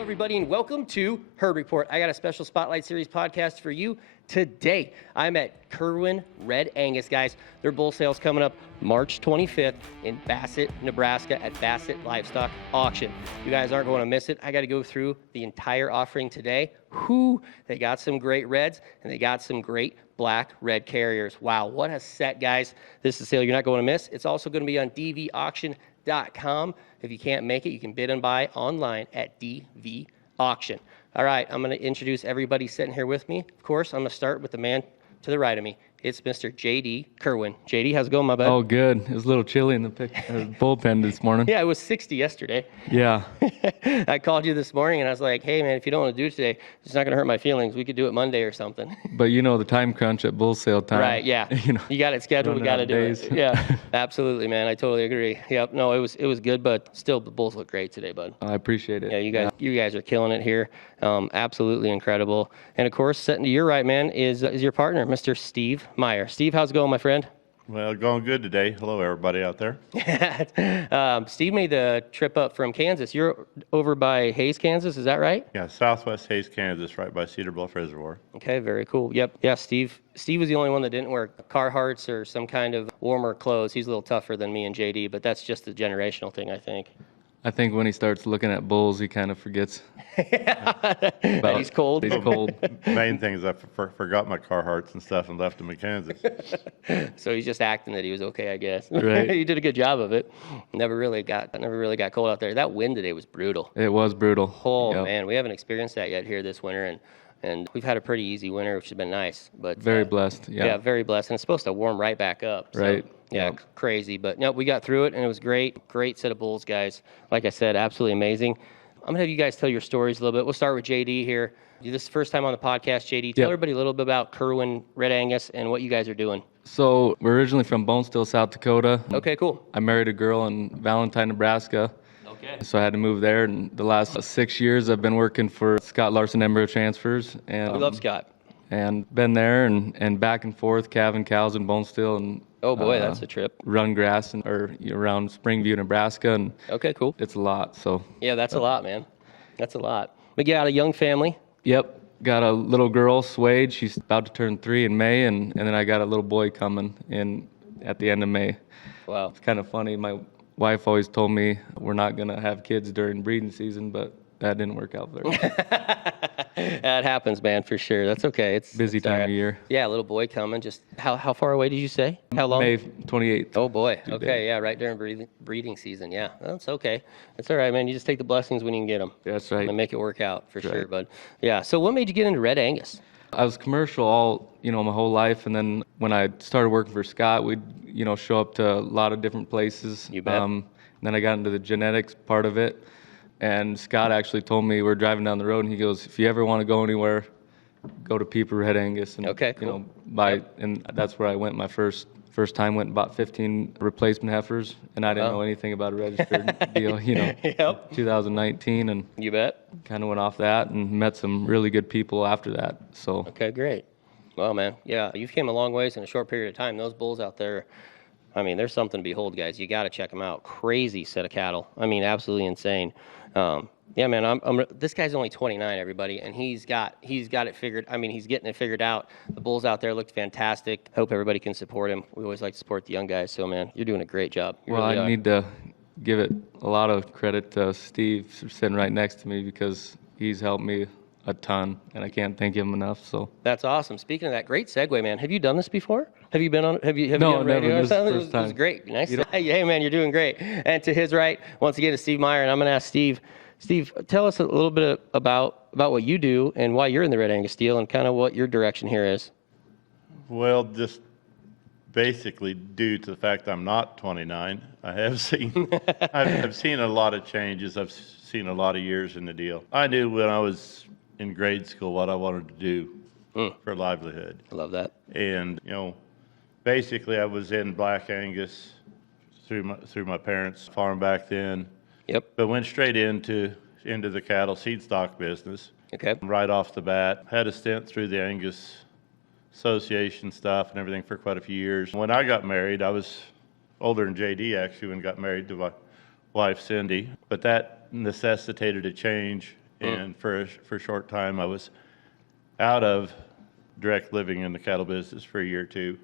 Hello, everybody, and welcome to Herd Report. I got a special Spotlight Series podcast for you today. I'm at Kirwan Red Angus, guys. Their bull sale's coming up March 25th in Bassett, Nebraska at Bassett Livestock Auction. You guys aren't going to miss it. I got to go through the entire offering today. They got some great reds, and they got some great black red carriers. Wow, what a set, guys. This is a sale you're not going to miss. It's also going to be on dvauction.com. If you can't make it, you can bid and buy online at DV Auction. All right, I'm going to introduce everybody sitting here with me. Of course, I'm going to start with the man to the right of me. It's Mr. J.D. Kirwan. J.D., how's it going, my bud? Oh, good. It was a little chilly in the bullpen this morning. Yeah, it was 60 yesterday. Yeah. I called you this morning, and I was like, hey, man, if you don't want to do it today, it's not going to hurt my feelings. We could do it Monday or something. But you know the time crunch at bull sale time. Right, yeah. You got it scheduled. We got to do it. Yeah, absolutely, man. I totally agree. Yep. No, it was good, but still, the bulls look great today, bud. I appreciate it. Yeah, you guys are killing it here. Absolutely incredible. And, of course, sitting to your right, man, is your partner, Mr. Steve Meyer. Steve, how's it going, my friend? Well, going good today. Hello, everybody out there. Steve made the trip up from Kansas. You're over by Hays, Kansas, is that right? Yeah, Southwest Hays, Kansas, right by Cedar Bluff Reservoir. Okay, very cool. Yep. Yeah, Steve was the only one that didn't wear Carhartts or some kind of warmer clothes. He's a little tougher than me and JD, but that's just a generational thing, I think. I think when he starts looking at bulls, he kind of forgets. That he's cold. He's cold. Main thing is I forgot my Carhartts and stuff and left them in Kansas. So he's just acting that he was okay, I guess. Right. You did a good job of it. Never really got cold out there. That wind today was brutal. It was brutal. Oh, yep. Man, we haven't experienced that yet here this winter, and we've had a pretty easy winter, which has been nice. But very blessed. Yeah, very blessed. And it's supposed to warm right back up. So, right. Yeah, yep. Crazy. But no, we got through it, and it was great. Great set of bulls, guys. Like I said, absolutely amazing. I'm going to have you guys tell your stories a little bit. We'll start with JD here. This is the first time on the podcast, JD. Tell everybody a little bit about Kirwan Red Angus and what you guys are doing. So we're originally from Bonesteel, South Dakota. Okay, cool. I married a girl in Valentine, Nebraska. Okay. So I had to move there, and the last 6 years I've been working for Scott Larson Embryo Transfers. And we love Scott. And been there and back and forth, calving cows in Bonesteel, and oh boy, that's a trip. Run grass around Springview, Nebraska, and okay, cool. It's a lot. So yeah, that's a lot, man. That's a lot. But you got a young family. Yep, got a little girl, Swade. She's about to turn 3 in May, and then I got a little boy coming in at the end of May. Wow, it's kind of funny. My wife always told me we're not gonna have kids during breeding season, but that didn't work out very well. That happens, man, for sure. That's okay. It's busy time of year. Yeah, a little boy coming. Just how far away did you say? How long? May 28th. Oh boy. Okay, yeah, right during breeding season. Yeah, that's okay. It's all right, man. You just take the blessings when you can get them. That's right. And make it work out for sure, bud. Yeah. So what made you get into Red Angus? I was commercial my whole life, and then when I started working for Scott, we'd show up to a lot of different places. You bet. And then I got into the genetics part of it. And Scott actually told me, we're driving down the road, and he goes, if you ever want to go anywhere, go to Pieper Red Angus. And, okay, cool. And that's where I went my first time, went and bought 15 replacement heifers, and I didn't know anything about a registered deal, Yep. 2019. And you bet. Kind of went off that and met some really good people after that. So. Okay, great. Well, man, yeah, you've came a long ways in a short period of time. Those bulls out there, I mean, there's something to behold, guys. You got to check them out. Crazy set of cattle. I mean, absolutely insane. Yeah, man. This guy's only 29, everybody, and he's got it figured. I mean, he's getting it figured out. The bulls out there looked fantastic. Hope everybody can support him. We always like to support the young guys. So, man, you're doing a great job. I need to give it a lot of credit to Steve sitting right next to me, because he's helped me a ton, and I can't thank him enough. So that's awesome. Speaking of that, great segue, man. Have you done this before? Have you been on? Have you no, on never. radio? This is the first time. It was great. Nice. Hey, man, you're doing great. And to his right, once again, is Steve Meyer, and I'm going to ask Steve. Steve, tell us a little bit about what you do and why you're in the Red Angus deal, and kind of what your direction here is. Well, just basically due to the fact I'm not 29, I have seen I've seen a lot of changes. I've seen a lot of years in the deal. I knew when I was in grade school what I wanted to do for a livelihood. I love that. And basically I was in Black Angus through my parents' farm back then. Yep. But went straight into the cattle seed stock business. Okay. Right off the bat, had a stint through the Angus Association stuff and everything for quite a few years. When I got married, I was older than JD actually when I got married to my wife Cindy. But that necessitated a change And for a short time, I was out of direct living in the cattle business for a year or two.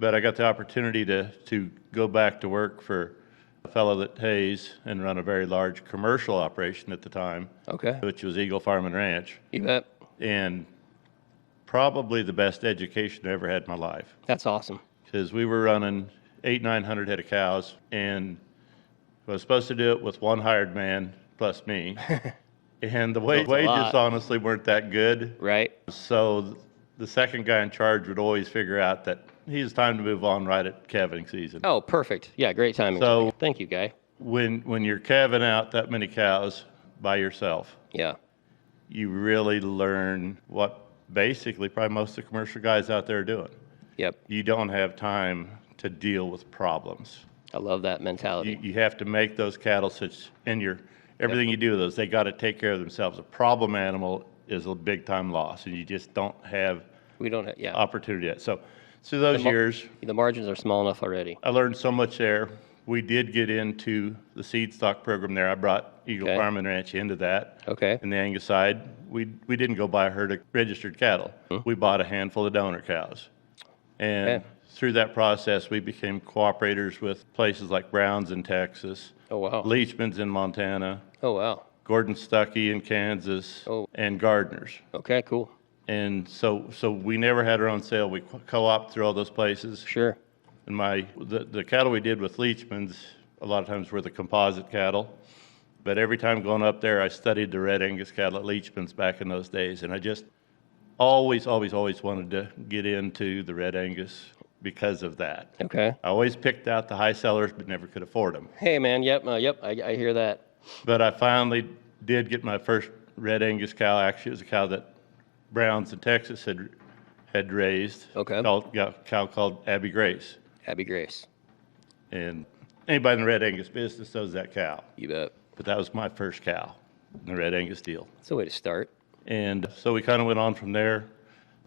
But I got the opportunity to go back to work for a fellow that Hayes and run a very large commercial operation at the time, Okay. which was Eagle Farm and Ranch. You bet. And probably the best education I ever had in my life. That's awesome. Because we were running 900 head of cows, and I was supposed to do it with one hired man plus me. And the That's a wages lot. honestly weren't that good. Right. So the second guy in charge would always figure out that he's time to move on right at calving season. Oh, perfect. Yeah, great timing. So- Thank you, Guy. When you're calving out that many cows by yourself, Yeah. you really learn what basically probably most of the commercial guys out there are doing. Yep. You don't have time to deal with problems. I love that mentality. You have to make those cattle such, and everything you do with those, they got to take care of themselves. A problem animal is a big time loss, and you just don't have We don't have, yeah. opportunity yet. So through those years, The margins are small enough already. I learned so much there. We did get into the seed stock program there. I brought Eagle Okay. Farm and Ranch into that. Okay. And the Angus side, we didn't go buy a herd of registered cattle. We bought a handful of donor cows. And Okay. through that process, we became cooperators with places like Brown's in Texas, Oh, wow. Leachman's in Montana, Oh, wow. Gordon Stuckey in Kansas, Oh. and Gardner's. Okay, cool. And so we never had our own sale. We co-opted through all those places. Sure. And the cattle we did with Leachman's, a lot of times were the composite cattle. But every time going up there, I studied the Red Angus cattle at Leachman's back in those days. And I just always wanted to get into the Red Angus because of that. Okay. I always picked out the high sellers, but never could afford them. Hey, man. Yep. I hear that. But I finally did get my first Red Angus cow. Actually, it was a cow that Browns in Texas had raised. Okay. A cow called Abby Grace. Abby Grace. And anybody in the Red Angus business knows that cow. You bet. But that was my first cow in the Red Angus deal. That's a way to start. And so we kind of went on from there,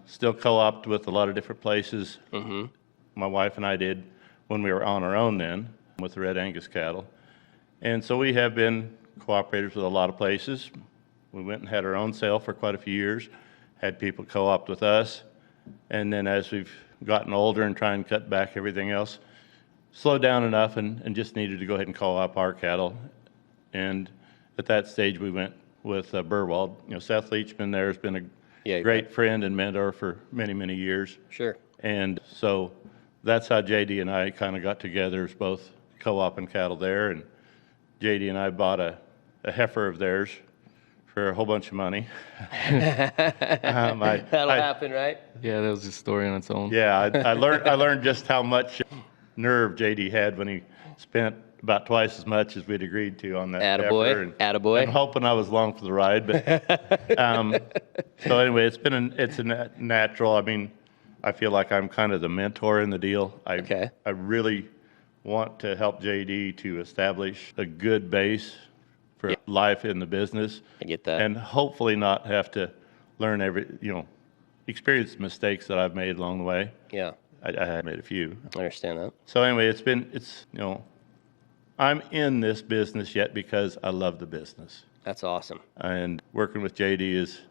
still co-opted with a lot of different places. Mm-hmm. My wife and I did when we were on our own then with the Red Angus cattle. And so we have been cooperators with a lot of places. We went and had our own sale for quite a few years, had people co-opt with us. And then as we've gotten older and trying to cut back everything else, slowed down enough and just needed to go ahead and co-op our cattle. And at that stage, we went with Burwald. Seth Leachman there has been Yeah, a you great friend and mentor for many, many years. Sure. And so that's how JD and I kind of got together as both co-oping cattle there. And JD and I bought a heifer of theirs for a whole bunch of money. That'll happen, right? Yeah, that was a story on its own. Yeah, I learned just how much nerve JD had when he spent about twice as much as we'd agreed to on that Attaboy. heifer. And Attaboy. I'm hoping I was along for the ride. But so anyway, it's a natural. I mean, I feel like I'm kind of the mentor in the deal. Okay. I really want to help JD to establish a good base for life in the business. I get that. And hopefully not have to learn experience mistakes that I've made along the way. Yeah. I have made a few. I understand that. So anyway, I'm in this business yet because I love the business. That's awesome. And working with JD is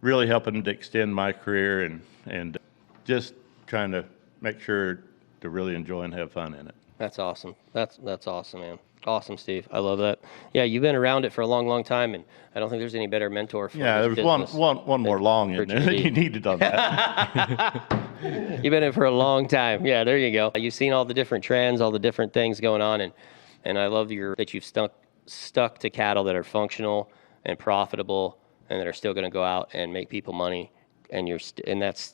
really helping to extend my career and just trying to make sure to really enjoy and have fun in it. That's awesome. That's awesome, man. Awesome, Steve. I love that. Yeah, you've been around it for a long, long time, and I don't think there's any better mentor for Yeah, this there was business. one more long for in there that JD. you needed on that. You've been in it for a long time. Yeah, there you go. You've seen all the different trends, all the different things going on, and I love that you've stuck to cattle that are functional and profitable and that are still going to go out and make people money. And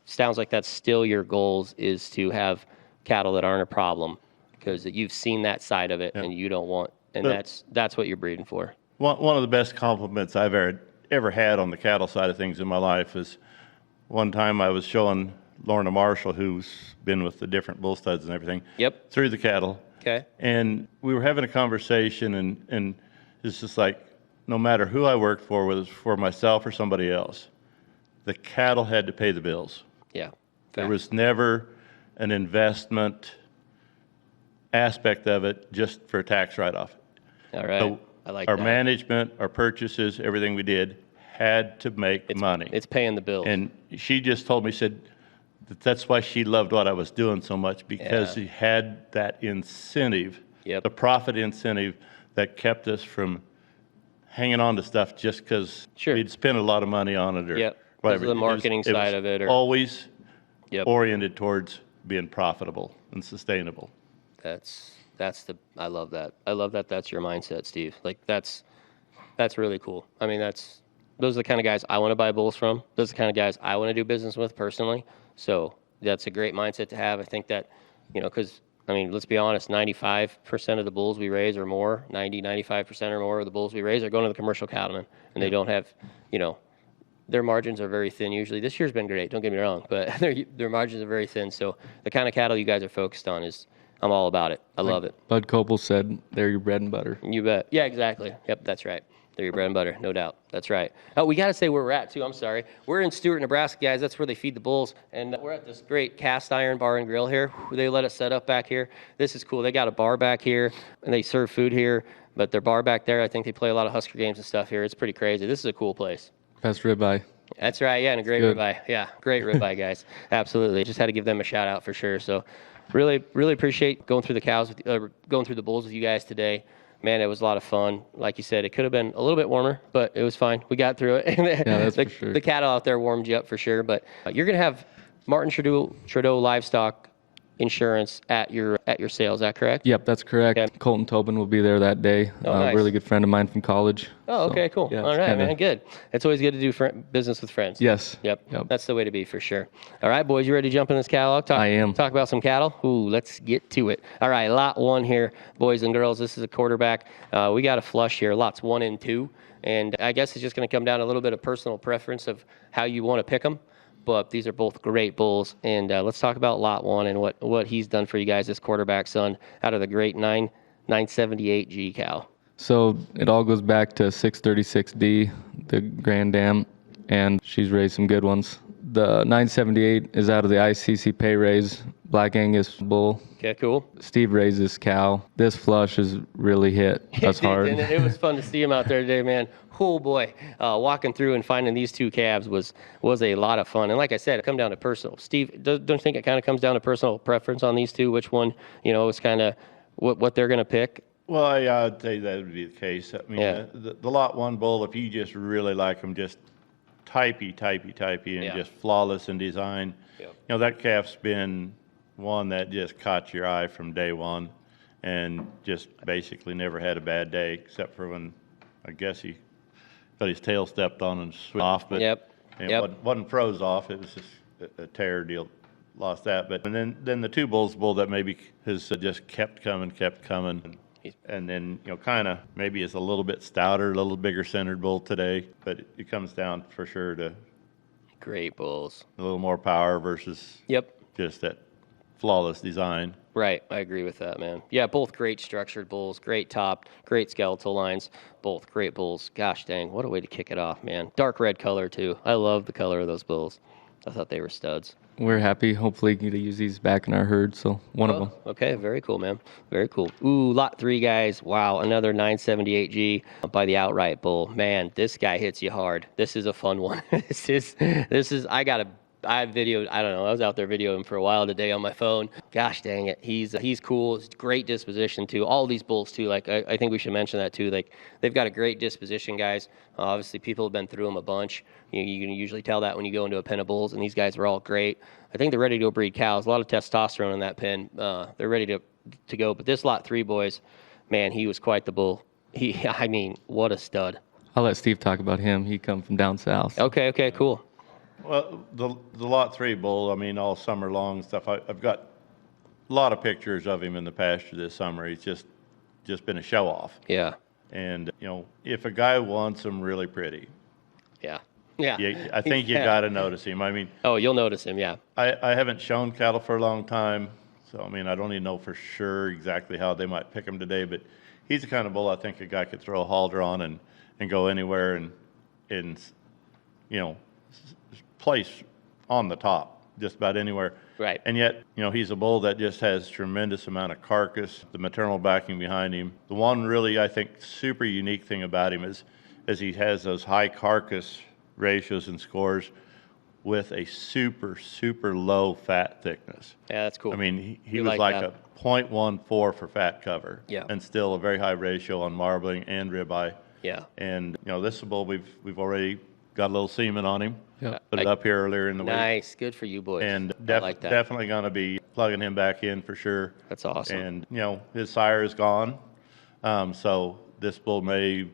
sounds like that's still your goals, is to have cattle that aren't a problem, because you've seen that side of it and you don't want, and that's what you're breeding for. One of the best compliments I've ever had on the cattle side of things in my life is one time I was showing Lorna Marshall, who's been with the different bull studs and everything, Yep. through the cattle. Okay. And we were having a conversation, and it's just like, no matter who I worked for, whether it was for myself or somebody else, the cattle had to pay the bills. Yeah. There Fact. was never an investment aspect of it just for a tax write-off. All right. So I like Our that. management, our purchases, everything we did had to make money. It's paying the bills. And she just told me, said that's why she loved what I was doing so much, because Yeah. she had that incentive, Yep. the profit incentive that kept us from hanging on to stuff just because Sure. we'd spent a lot of money on it or Yep. 'Cause of whatever. the marketing side of it, or always Yep. oriented towards being profitable and sustainable. I love that. I love that that's your mindset, Steve. Like that's really cool. I mean, those are the kind of guys I want to buy bulls from. Those are the kind of guys I want to do business with personally. So that's a great mindset to have. I think that, because I mean, let's be honest, 95% of the bulls we raise or more, 95% or more of the bulls we raise are going to the commercial cattlemen, and they don't have, their margins are very thin usually. This year's been great, don't get me wrong, but their margins are very thin. So the kind of cattle you guys are focused on I'm all about it. I love it. Bud Copel said, they're your bread and butter. You bet. Yeah, exactly. Yep, that's right. They're your bread and butter, no doubt. That's right. Oh, we got to say where we're at, too. I'm sorry. We're in Stewart, Nebraska, guys. That's where they feed the bulls. And we're at this great cast iron bar and grill here. They let us set up back here. This is cool. They got a bar back here, and they serve food here. But their bar back there, I think they play a lot of Husker games and stuff here. It's pretty crazy. This is a cool place. Best ribeye. That's right. Yeah, and a great ribeye. Yeah, great ribeye, guys. Absolutely. Just had to give them a shout out for sure. So really, really appreciate going through going through the bulls with you guys today. Man, it was a lot of fun. Like you said, it could have been a little bit warmer, but it was fine. We got through it. Yeah, that's for sure. The cattle out there warmed you up for sure. But you're going to have Martin Trudeau Livestock Insurance at your sale. Is that correct? Yep, that's correct. Okay. Colton Tobin will be there that day. Oh, nice. A really good friend of mine from college. Oh, So, okay, cool. yeah, All it's right, kinda- man, good. It's always good to do business with friends. Yes. Yep. Yep. That's the way to be for sure. All right, boys, you ready to jump in this catalog? I am. Talk about some cattle? Ooh, let's get to it. All right, lot one here, boys and girls. This is a quarterback. We got a flush here, lots 1 and 2. And I guess it's just going to come down to a little bit of personal preference of how you want to pick them. But these are both great bulls. And let's talk about lot one and what he's done for you guys, this quarterback son, out of the great 978 G cow. So it all goes back to 636D, the Grand Dam, and she's raised some good ones. The 978 is out of the ICC pay raise, Black Angus bull. Okay, cool. Steve raised this cow. This flush has really hit us hard. And it was fun to see him out there today, man. Oh boy, walking through and finding these two calves was a lot of fun. And like I said, it comes down to personal. Steve, don't you think it kind of comes down to personal preference on these two? Which one, is kind of what they're going to pick? Well, yeah, I'd say that would be the case. I mean, Yeah. the lot one bull, if you just really like them, just typey, and Yeah. just flawless in design. Yep. That calf's been one that just caught your eye from day one and just basically never had a bad day, except for when I guess he got his tail stepped on and switched off. But Yep. it Yep. wasn't froze off. It was just a tear deal. Lost that. But and then the two bulls bull that maybe has just kept coming. And then, kind of maybe is a little bit stouter, a little bigger centered bull today, but it comes down for sure to Great bulls. a little more power versus Yep. just that flawless design. Right, I agree with that, man. Yeah, both great structured bulls, great top, great skeletal lines, both great bulls. Gosh dang, what a way to kick it off, man. Dark red color too. I love the color of those bulls. I thought they were studs. We're happy, hopefully, to use these back in our herd. So one of them. Okay, very cool, man. Very cool. Ooh, lot 3, guys. Wow, another 978G by the Outright Bull. Man, this guy hits you hard. This is a fun one. This is. I videoed. I don't know. I was out there videoing for a while today on my phone. Gosh dang it, he's cool. He's great disposition too. All these bulls too. Like I think we should mention that too. Like they've got a great disposition, guys. Obviously, people have been through them a bunch. You can usually tell that when you go into a pen of bulls, and these guys are all great. I think they're ready to go breed cows. A lot of testosterone in that pen. They're ready to go. But this lot 3, boys, man, he was quite the bull. I mean, what a stud. I'll let Steve talk about him. He come from down south. Okay, cool. Well, the lot 3 bull, I mean, all summer long and stuff. I've got a lot of pictures of him in the pasture this summer. He's just been a show off. Yeah. And if a guy wants him really pretty, Yeah. I think you got to notice him. I mean, Oh, you'll notice him. Yeah. I haven't shown cattle for a long time, so I mean, I don't even know for sure exactly how they might pick him today. But he's the kind of bull I think a guy could throw a halter on and go anywhere and place on the top just about anywhere. Right. And yet, he's a bull that just has tremendous amount of carcass, the maternal backing behind him. The one really, I think, super unique thing about him is he has those high carcass ratios and scores with a super, super low fat thickness. Yeah, that's cool. I mean, he We was like like that. a 0.14 for fat cover. Yeah. And still a very high ratio on marbling and ribeye. Yeah. And, this is a bull we've already got a little semen on him. Yep. Put it up here earlier in the week. Nice. Good for you boys. And I like that. definitely going to be plugging him back in for sure. That's awesome. And, his sire is gone. So this bull may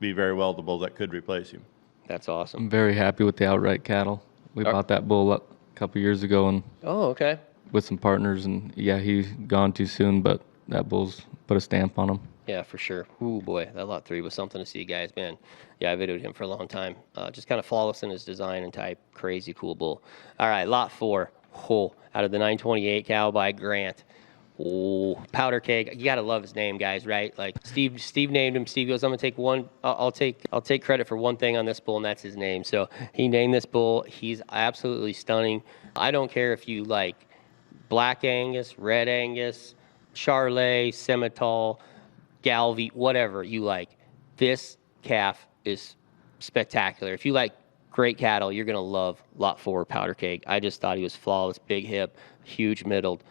be very well the bull that could replace him. That's awesome. I'm very happy with the outright cattle. We bought that bull a couple years ago and Oh, okay. with some partners, and yeah, he's gone too soon, but that bull's put a stamp on him. Yeah, for sure. Ooh, boy, that lot 3 was something to see, guys. Man, yeah, I videoed him for a long time. Just kind of flawless in his design and type. Crazy cool bull. All right, lot 4. Oh, out of the 928 cow by Grant. Oh, powder keg. You gotta love his name, guys, right? Like Steve named him. Steve goes, "I'm gonna take one. I'll take credit for one thing on this bull, and that's his name." So he named this bull. He's absolutely stunning. I don't care if you like Black Angus, Red Angus, Charolais, Simmental, Galvey, whatever you like. This calf is spectacular. If you like great cattle, you're gonna love lot 4 powder keg. I just thought he was flawless. Big hip, huge middled.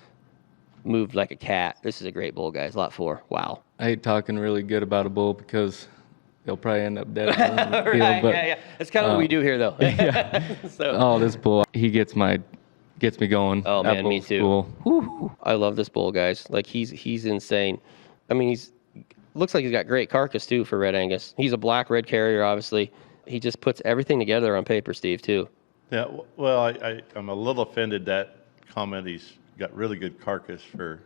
Moved like a cat. This is a great bull, guys. Lot 4. Wow. I hate talking really good about a bull because they'll probably end up dead. in the field, Right, but, yeah. That's kind of what we do here, though. yeah. So, Oh, this bull, he gets me going. oh That man, me bull's too. cool. Whew. I love this bull, guys. Like he's insane. I mean, looks like he's got great carcass too for Red Angus. He's a black red carrier, obviously. He just puts everything together on paper, Steve, too. Yeah, well, I'm a little offended that comment. He's got really good carcass for,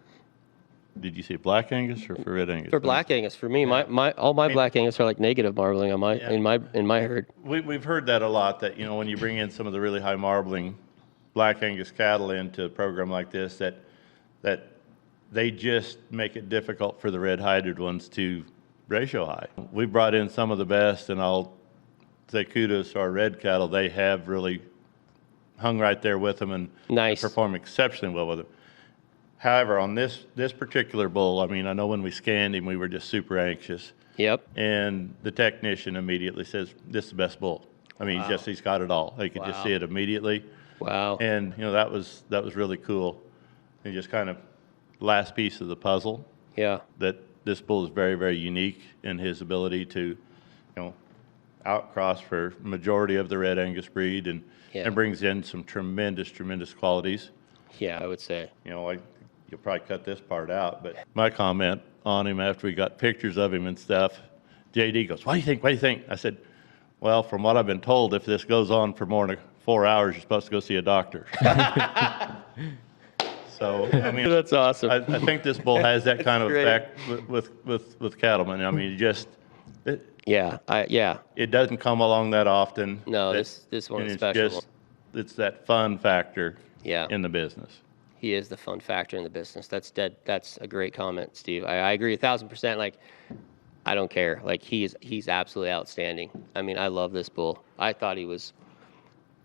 did you say Black Angus or for Red Angus? For Black Angus, for me, all my Black Angus are like negative marbling on in my herd. We've heard that a lot, that, when you bring in some of the really high marbling Black Angus cattle into a program like this, that they just make it difficult for the red-hided ones to ratio high. We brought in some of the best, and I'll say kudos to our red cattle. They have really hung right there with them and Nice. perform exceptionally well with them. However, on this particular bull, I mean, I know when we scanned him, we were just super anxious. Yep. And the technician immediately says, "This is the best bull." I mean, Wow. he's got it all. He could just Wow. see it immediately. Wow. And, that was really cool. And just kind of last piece of the puzzle, Yeah. that this bull is very, very unique in his ability to, outcross for majority of the Red Angus breed and brings in some tremendous qualities. Yeah, I would say. You'll probably cut this part out, but my comment on him after we got pictures of him and stuff, JD goes, What do you think? I said, well, from what I've been told, if this goes on for more than 4 hours, you're supposed to go see a doctor. So, I mean, That's awesome. I think this bull has that kind of great. effect with cattlemen. I mean, Yeah. it doesn't come along that often. No, this one and is it's special. it's that fun factor Yeah. in the business. He is the fun factor in the business. That's a great comment, Steve. I agree 1,000%. Like, I don't care. Like, he's absolutely outstanding. I mean, I love this bull. I thought he was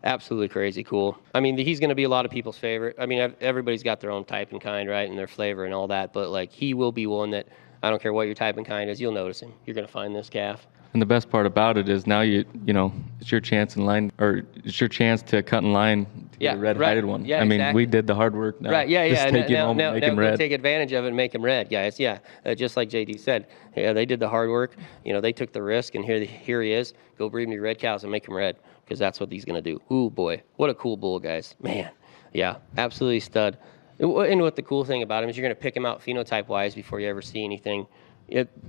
absolutely crazy cool. I mean, he's going to be a lot of people's favorite. I mean, everybody's got their own type and kind, right, and their flavor and all that. But like, he will be one that I don't care what your type and kind is. You'll notice him. You're going to find this calf. And the best part about it is now it's your chance in line, or it's your chance to cut in line to Yeah, get a red-hided right. one. Yeah, I mean, exactly. we did the hard work now. Right, yeah. Just take him home and make him red. Take advantage of it and make him red, guys. Yeah, just like JD said. Yeah, they did the hard work. They took the risk, and here he is. Go breed me red cows and make him red, because that's what he's going to do. Ooh, boy. What a cool bull, guys. Man, yeah, absolutely stud. And what the cool thing about him is you're going to pick him out phenotype-wise before you ever see anything,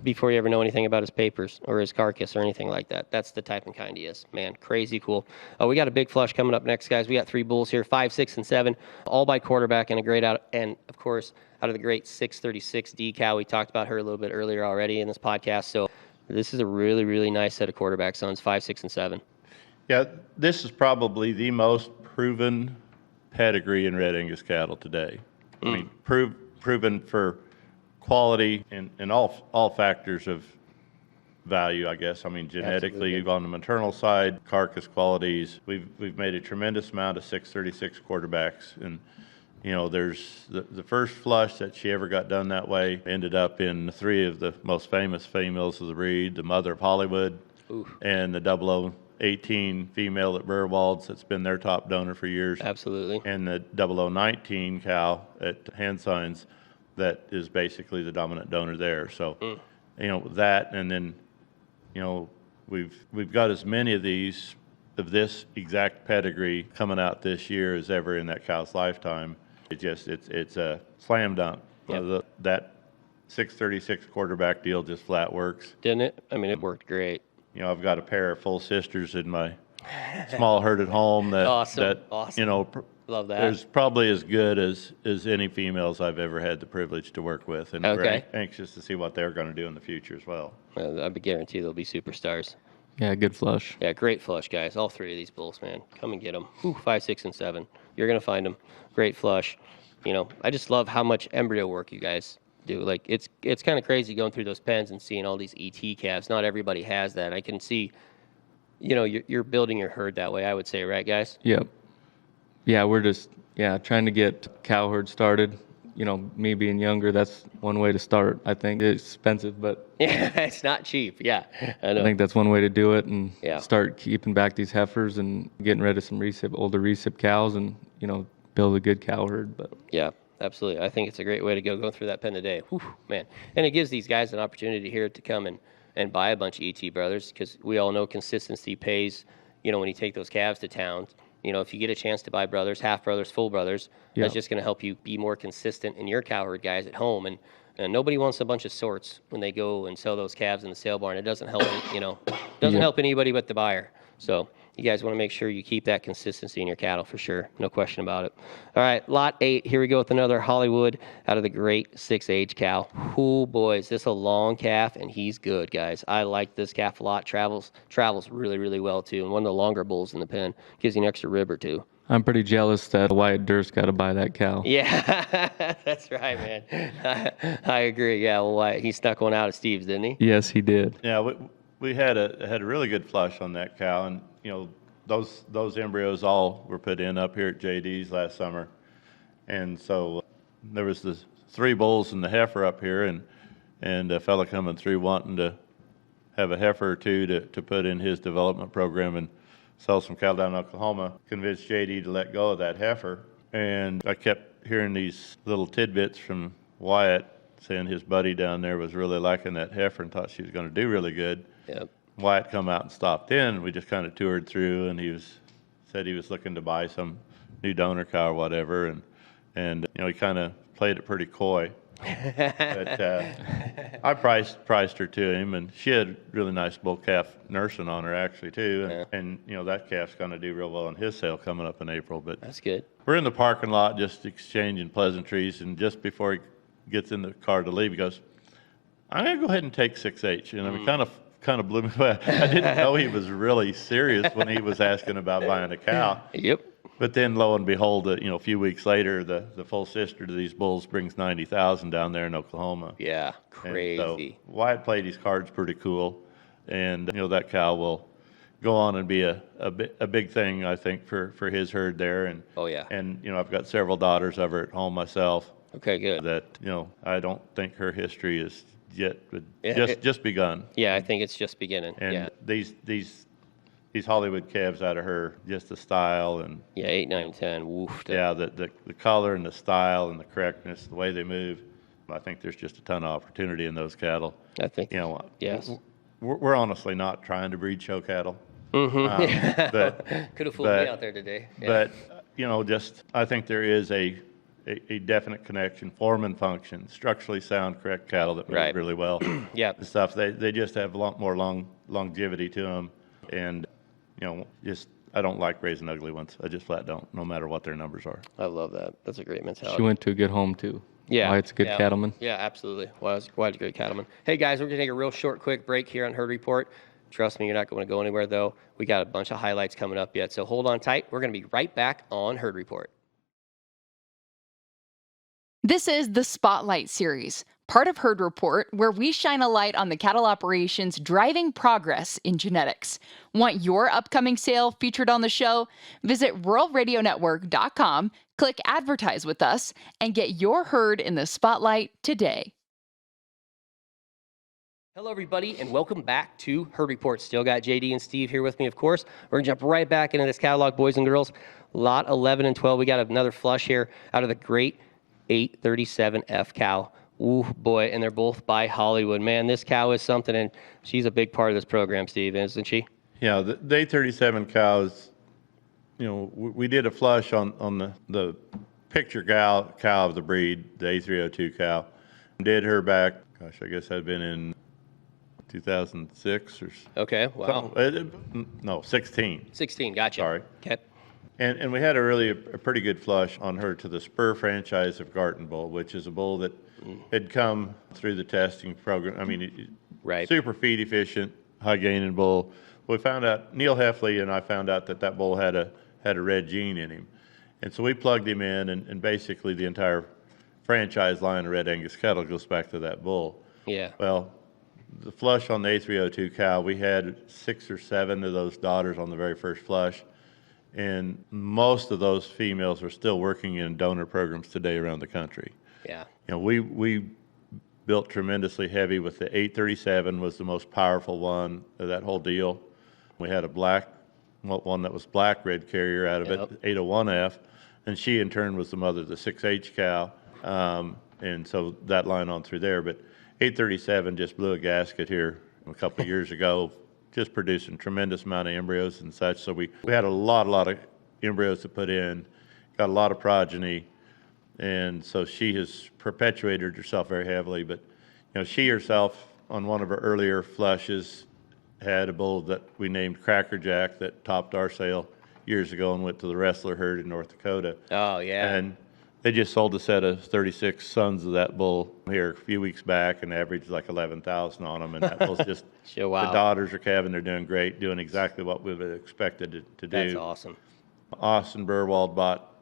before you ever know anything about his papers or his carcass or anything like that. That's the type and kind he is. Man, crazy cool. We got a big flush coming up next, guys. We got 3 bulls here, 5, 6, and 7, all by quarterback, and a great out, and of course, out of the great 636D cow. We talked about her a little bit earlier already in this podcast. So this is a really, really nice set of quarterback sons, 5, 6, and 7. Yeah, this is probably the most proven pedigree in Red Angus cattle today. I mean, proven for quality in all factors of value, I guess. I mean, genetically, Absolutely. on the maternal side, carcass qualities, we've made a tremendous amount of 636 quarterbacks. And, you know, there's the first flush that she ever got done that way ended up in 3 of the most famous females of the breed, the Mother of Hollywood, Ooh. and the 0018 female at Burwald's that's been their top donor for years. Absolutely. And the 0019 cow at Handsigns that is basically the dominant donor there. So, you know, that, and then, you know, we've got as many of these of this exact pedigree coming out this year as ever in that cow's lifetime. It's a slam dunk. Yep. That 636 quarterback deal just flat works. Didn't it? I mean, it worked great. You know, I've got a pair of full sisters in my small herd at home that Awesome. you know, Love that. there's probably as good as any females I've ever had the privilege to work with, and Okay. we're anxious to see what they're going to do in the future as well. I guarantee they'll be superstars. Yeah, good flush. Yeah, great flush, guys. All 3 of these bulls, man. Come and get them. 5, 6, and 7. You're going to find them. Great flush. You know, I just love how much embryo work you guys do. Like, it's kind of crazy going through those pens and seeing all these ET calves. Not everybody has that. I can see, you know, you're building your herd that way, I would say, right, guys? Yep. Yeah, we're just trying to get cow herd started. You know, me being younger, that's one way to start. I think it's expensive, but Yeah, it's not cheap. Yeah, I know. I think that's one way to do it, and Yeah. start keeping back these heifers and getting rid of some older recip cows, and, you know, build a good cow herd. But Yeah, absolutely. I think it's a great way to go through that pen today. Whew, man. And it gives these guys an opportunity here to come and buy a bunch of ET brothers, because we all know consistency pays, you know, when you take those calves to town. You know, if you get a chance to buy brothers, half brothers, full brothers, that's just going to help you be more consistent in your cow herd, guys, at home. And nobody wants a bunch of sorts when they go and sell those calves in the sale barn. It doesn't help, you know, doesn't help anybody but the buyer. So you guys want to make sure you keep that consistency in your cattle for sure. No question about it. All right, lot 8. Here we go with another Hollywood out of the great 6-age cow. Oh, boys, this is a long calf, and he's good, guys. I like this calf a lot. Travels really, really well, too. And one of the longer bulls in the pen. Gives you an extra rib or 2. I'm pretty jealous that Wyatt Durst got to buy that cow. Yeah, that's right, man. I agree. Yeah, well, he snuck one out of Steve's, didn't he? Yes, he did. Yeah, we had a really good flush on that cow, and you know, those embryos all were put in up here at JD's last summer, and so there was the 3 bulls and the heifer up here, and a fella coming through wanting to have a heifer or 2 to put in his development program and sell some cattle down in Oklahoma. Convinced JD to let go of that heifer, and I kept hearing these little tidbits from Wyatt saying his buddy down there was really liking that heifer and thought she was going to do really good. Yep. Wyatt come out and stopped in, and we just kind of toured through, and said he was looking to buy some new donor cow or whatever, and you know, he kind of played it pretty coy. But I priced her to him, and she had really nice bull calf nursing on her actually too, and you know, that calf's going to do real well in his sale coming up in April. But That's good. we're in the parking lot just exchanging pleasantries, and just before he gets in the car to leave, he goes, "I'm going to go ahead and take 6H," and I mean, kind of blew me away. I didn't know he was really serious when he was asking about buying a cow. Yep. But then, lo and behold, you know, a few weeks later, the full sister to these bulls brings 90,000 down there in Oklahoma. Yeah, And crazy. so Wyatt played his cards pretty cool, and you know, that cow will go on and be a big thing, I think, for his herd there. And Oh, yeah. and you know, I've got several daughters of her at home myself. Okay, good. That, you know, I don't think her history is yet, but Yeah, just begun. Yeah, I think it's just beginning. And Yeah. these Hollywood calves out of her, just the style and Yeah, 8, 9, 10. Woof. yeah, the color and the style and the correctness, the way they move. I think there's just a ton of opportunity in those cattle. I think. You know, Yes. we're honestly not trying to breed show cattle. Mm-hmm. But Could have fooled me out there today. Yeah. but you know, just I think there is a definite connection, form and function, structurally sound, correct cattle that move Right. really well. Yeah. And stuff. They just have a lot more longevity to them, and you know, just I don't like raising ugly ones. I just flat don't, no matter what their numbers are. I love that. That's a great mentality. She went to a good home, too. Yeah. Wyatt's a good yeah. cattleman. Yeah, absolutely. Wyatt's a great cattleman. Hey, guys, we're going to take a real short, quick break here on Herd Report. Trust me, you're not going to go anywhere, though. We got a bunch of highlights coming up yet, so hold on tight. We're going to be right back on Herd Report. This is the Spotlight Series, part of Herd Report, where we shine a light on the cattle operations driving progress in genetics. Want your upcoming sale featured on the show? Visit ruralradionetwork.com, click Advertise with us, and get your herd in the spotlight today. Hello, everybody, and welcome back to Herd Report. Still got JD and Steve here with me, of course. We're going to jump right back into this catalog, boys and girls. Lot 11 and 12. We got another flush here out of the great 837F cow. Ooh, boy, and they're both by Hollywood. Man, this cow is something, and she's a big part of this program, Steve, isn't she? Yeah, the 837 cows, you know, we did a flush on the picture cow of the breed, the A302 cow. Did her back, gosh, I guess I'd been in 2006 or Okay, wow. no, 16. 16, gotcha. Sorry. Okay. And we had a pretty good flush on her to the Spur franchise of Garton Bull, which is a bull that had come through the testing program. I mean, Right. super feed efficient, high gaining bull. We found out, Neil Heffley and I found out that bull had a red gene in him. And so we plugged him in, and basically the entire franchise line of Red Angus cattle goes back to that bull. Yeah. Well, the flush on the A302 cow, we had 6 or 7 of those daughters on the very first flush. And most of those females are still working in donor programs today around the country. Yeah. You know, we built tremendously heavy with the 837 was the most powerful one of that whole deal. We had one that was black red carrier out of Yep. it, 801F, and she in turn was the mother of the 6H cow. And so that line on through there. But 837 just blew a gasket here a couple of years ago, just producing tremendous amount of embryos and such. So we had a lot of embryos to put in, got a lot of progeny, and so she has perpetuated herself very heavily. But you know, she herself on one of her earlier flushes had a bull that we named Cracker Jack that topped our sale years ago and went to the wrestler herd in North Dakota. Oh, yeah. And they just sold a set of 36 sons of that bull here a few weeks back and averaged like 11,000 on them. And that bull's just, Sure, wow. the daughters are calving, they're doing great, doing exactly what we would have expected to do. That's awesome. Austin Burwald bought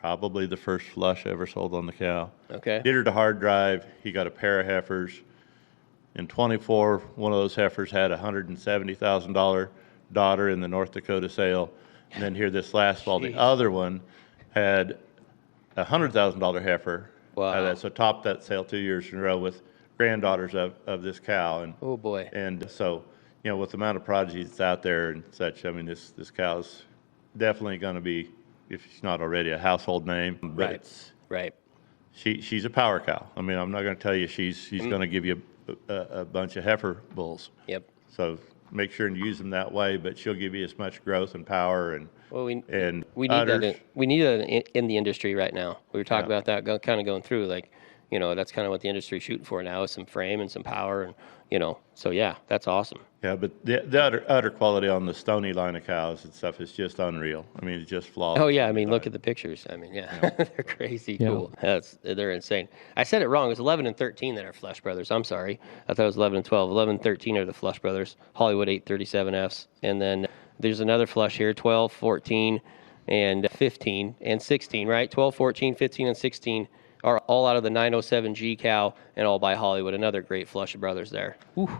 probably the first flush ever sold on the cow. Okay. Did her to hard drive. He got a pair of heifers. In 24, one of those heifers had a $170,000 daughter in the North Dakota sale. And then here this last fall, the other one had a $100,000 heifer. Wow. Out of that, so topped that sale 2 years in a row with granddaughters of this cow. And Oh, boy. and so, you know, with the amount of prodigy that's out there and such, I mean, this cow's definitely going to be, if she's not already, a household name. But Right. it's, Right. she's a power cow. I mean, I'm not going to tell you she's going to give you a bunch of heifer bulls. Yep. So make sure and use them that way, but she'll give you as much growth and power and Well, we and need that. udders. We need that in the industry right now. We were talking Yeah. about that, kind of going through, like, you know, that's kind of what the industry's shooting for now is some frame and some power, and you know, so yeah, that's awesome. Yeah, but the udder quality on the Stony line of cows and stuff is just unreal. I mean, it's just flawless. Oh yeah, I mean, look at the pictures. I mean, yeah, they're crazy Yeah. cool. They're insane. I said it wrong. It was 11 and 13 that are Flush Brothers. I'm sorry. I thought it was 11 and 12. 11 and 13 are the Flush Brothers. Hollywood 837Fs, and then there's another flush here, 12, 14, and 15 and 16. Right, 12, 14, 15, and 16 are all out of the 907G cow and all by Hollywood. Another great Flush Brothers there. Whew,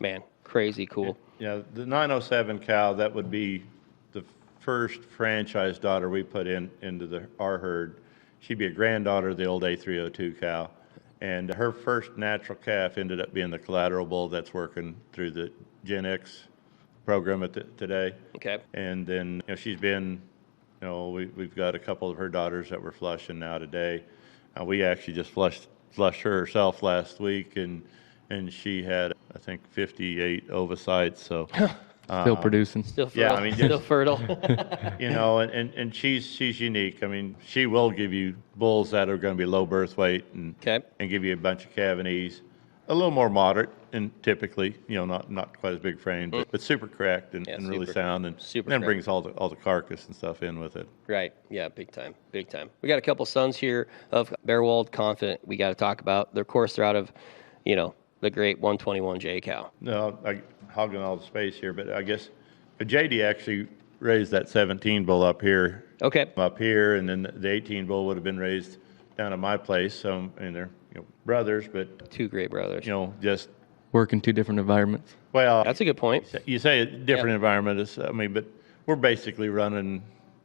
man, crazy cool. Yeah, the 907 cow, that would be the first franchise daughter we put into our herd. She'd be a granddaughter of the old A302 cow. And her first natural calf ended up being the collateral bull that's working through the Gen X program today. Okay. And then, you know, she's been, you know, we've got a couple of her daughters that we're flushing now today. We actually just flushed her herself last week, and she had, I think, 58 ovicytes. So Still producing. Still fertile. Yeah, I mean, still just- fertile. you know, and she's unique. I mean, she will give you bulls that are going to be low birth weight and Okay. and give you a bunch of cavities, a little more moderate and typically, you know, not quite as big frame, but super correct and, Yeah, and really super- sound, and super then correct. brings all the carcass and stuff in with it. Right. Yeah, big time. Big time. We got a couple sons here of Bearwald Confident we got to talk about. Of course, they're out of, you know, the great 121J cow. No, I hogging all the space here, but I guess JD actually raised that 17 bull up here, Okay. and then the 18 bull would have been raised down at my place. So, I mean, they're brothers, but Two great brothers. just Work in two different environments. well. That's a good point. You say a different environment is. I mean, but we're basically running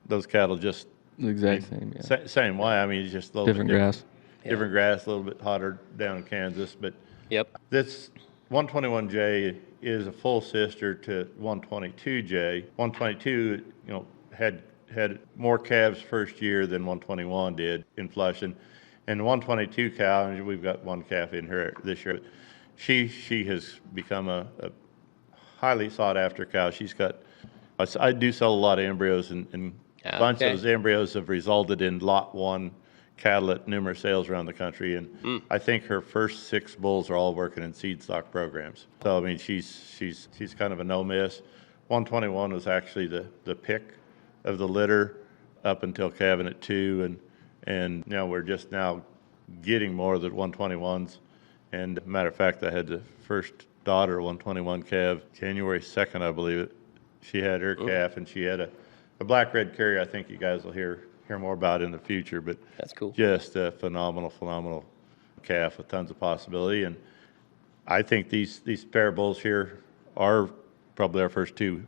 those cattle just The exact same, yeah. same way. I mean, it's just a little Different bit grass. different grass, a little bit hotter down in Kansas, but. Yep. This 121J is a full sister to 122J. 122, had more calves first year than 121 did in Flushing. And 122 cow, and we've got one calf in her this year. She has become a highly sought after cow. She's got, I do sell a lot of embryos, and a bunch of those embryos have resulted in lot one cattle at numerous sales around the country, and I think her first 6 bulls are all working in seed stock programs. So I mean, she's kind of a no miss. 121 was actually the pick of the litter up until calving at 2, and now we're just now getting more of the 121s. And matter of fact, I had the first daughter 121 calf January 2nd, I believe it. She had her calf, and she had a black red carrier. I think you guys will hear more about in the future, but That's cool. just a phenomenal calf with tons of possibility. And I think these pair bulls here are probably our first 2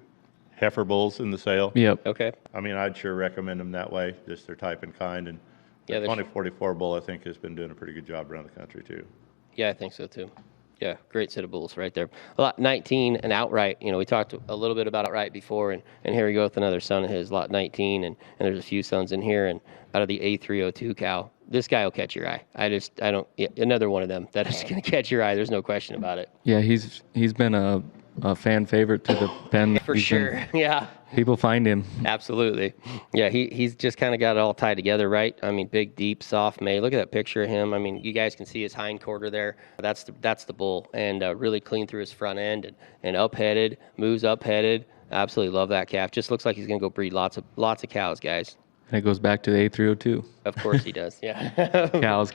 heifer bulls in the sale. Yep. Okay. I mean, I'd sure recommend them that way, just their type and kind. And Yeah, the they're- 2044 bull, I think, has been doing a pretty good job around the country too. Yeah, I think so too. Yeah, great set of bulls right there. Lot 19 and outright. We talked a little bit about outright before, and here we go with another son of his, lot 19, and there's a few sons in here, and out of the A302 cow, this guy will catch your eye. Another one of them that is going to catch your eye. There's no question about it. Yeah, he's been a fan favorite to the pen. For sure. Yeah. People find him. Absolutely. Yeah, he's just kind of got it all tied together, right? I mean, big, deep, soft made. Look at that picture of him. I mean, you guys can see his hind quarter there. That's the bull, and really clean through his front end and up-headed, moves up-headed. Absolutely love that calf. Just looks like he's going to go breed lots of cows, guys. And it goes back to the A302. Of course he does, yeah. Cows.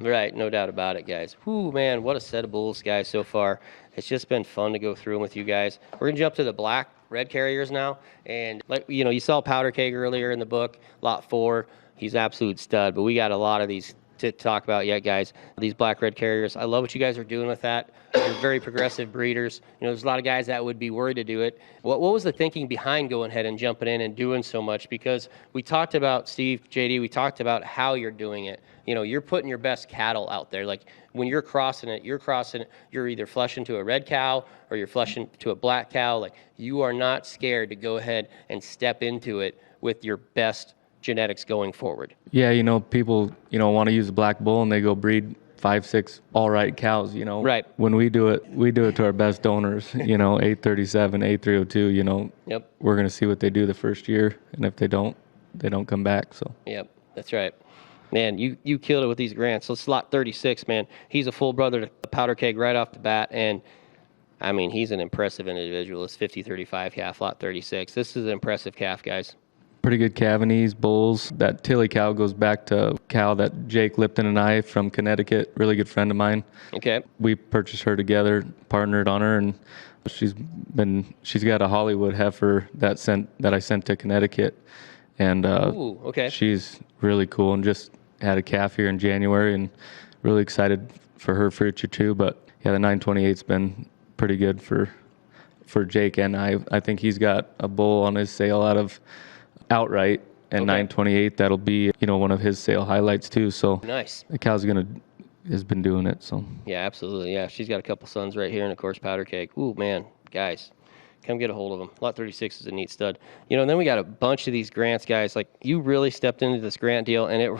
Right, no doubt about it, guys. Whoo, man, what a set of bulls, guys, so far. It's just been fun to go through them with you guys. We're going to jump to the black red carriers now. And, you saw Powder Keg earlier in the book, lot 4. He's absolute stud, but we got a lot of these to talk about yet, guys. These black red carriers. I love what you guys are doing with that. You're very progressive breeders. There's a lot of guys that would be worried to do it. What was the thinking behind going ahead and jumping in and doing so much? Because we talked about, Steve, JD, we talked about how you're doing it. You're putting your best cattle out there. Like when you're crossing it, you're either flushing to a red cow or you're flushing to a black cow. Like you are not scared to go ahead and step into it with your best genetics going forward. Yeah, people, want to use a black bull and they go breed 5, 6 all right cows, Right. When we do it to our best donors, 837, A302, Yep. we're going to see what they do the first year. And if they don't come back. So. Yep, that's right. Man, you killed it with these grants. So slot 36, man, he's a full brother to Powder Keg right off the bat. And, I mean, he's an impressive individual. It's 50-35 calf, lot 36. This is an impressive calf, guys. Pretty good Cavanese bulls. That Tilly cow goes back to a cow that Jake Lipton and I from Connecticut, really good friend of mine. Okay. We purchased her together, partnered on her, and she's got a Hollywood heifer that I sent to Connecticut, and Ooh, okay. she's really cool and just had a calf here in January, and really excited for her future too. But yeah, the 928's been pretty good for Jake, and I think he's got a bull on his sale out of outright and 928 that'll be one of his sale highlights too. So Nice. the cow's has been doing it. So Yeah, absolutely. Yeah, she's got a couple sons right here, and of course Powder Keg. Ooh, man, guys, come get a hold of them. Lot 36 is a neat stud. And then we got a bunch of these grants, guys. Like you really stepped into this grant deal, and it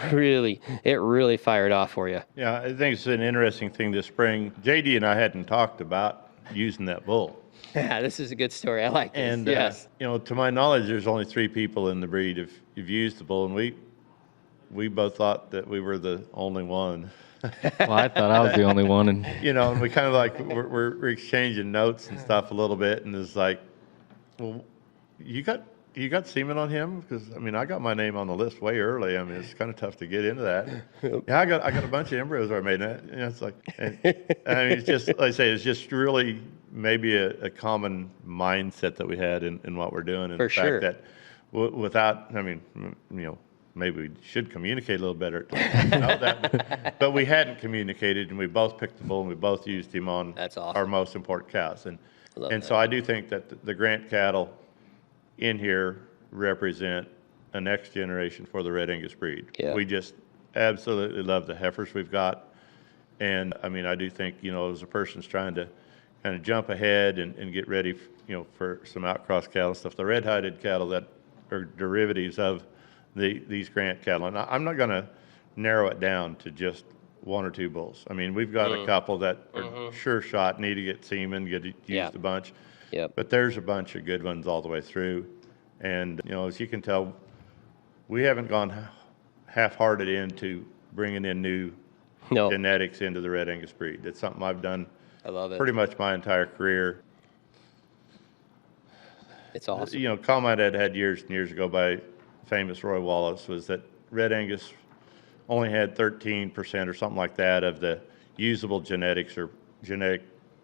really fired off for you. Yeah, I think it's an interesting thing this spring. JD and I hadn't talked about using that bull. Yeah, this is a good story. I like this. And, yes. To my knowledge, there's only 3 people in the breed who've used the bull, and we both thought that we were the only one. well, I thought I was the only one, and And we kind of like, we're exchanging notes and stuff a little bit, and it's like, well, you got semen on him? Because, I mean, I got my name on the list way early. I mean, it's kind of tough to get into that. Yeah, I got a bunch of embryos I made. It's like, I mean, it's just, like I say, it's just really maybe a common mindset that we had in what we're doing. And For the sure. fact that without, I mean, maybe we should communicate a little better. I know that, but we hadn't communicated, and we both picked the bull, and we both used him on That's awesome. our most important cows. And Love so I do think that the Grant cattle in here represent a next generation for the Red Angus breed. Yeah. We just absolutely love the heifers we've got. And I mean, I do think, as a person's trying to kind of jump ahead and get ready, for some outcross cattle stuff, the red-hided cattle that are derivatives of these Grant cattle. And I'm not going to narrow it down to just one or two bulls. I mean, we've got a couple that are sure shot, need to get semen, get used a bunch. Yep. But there's a bunch of good ones all the way through. And, as you can tell, we haven't gone half-hearted into bringing in new genetics into the Red Angus breed. It's something I've done I love it. pretty much my entire career. It's awesome. Comment I'd had years and years ago by famous Roy Wallace was that Red Angus only had 13% or something like that of the usable genetics or genetic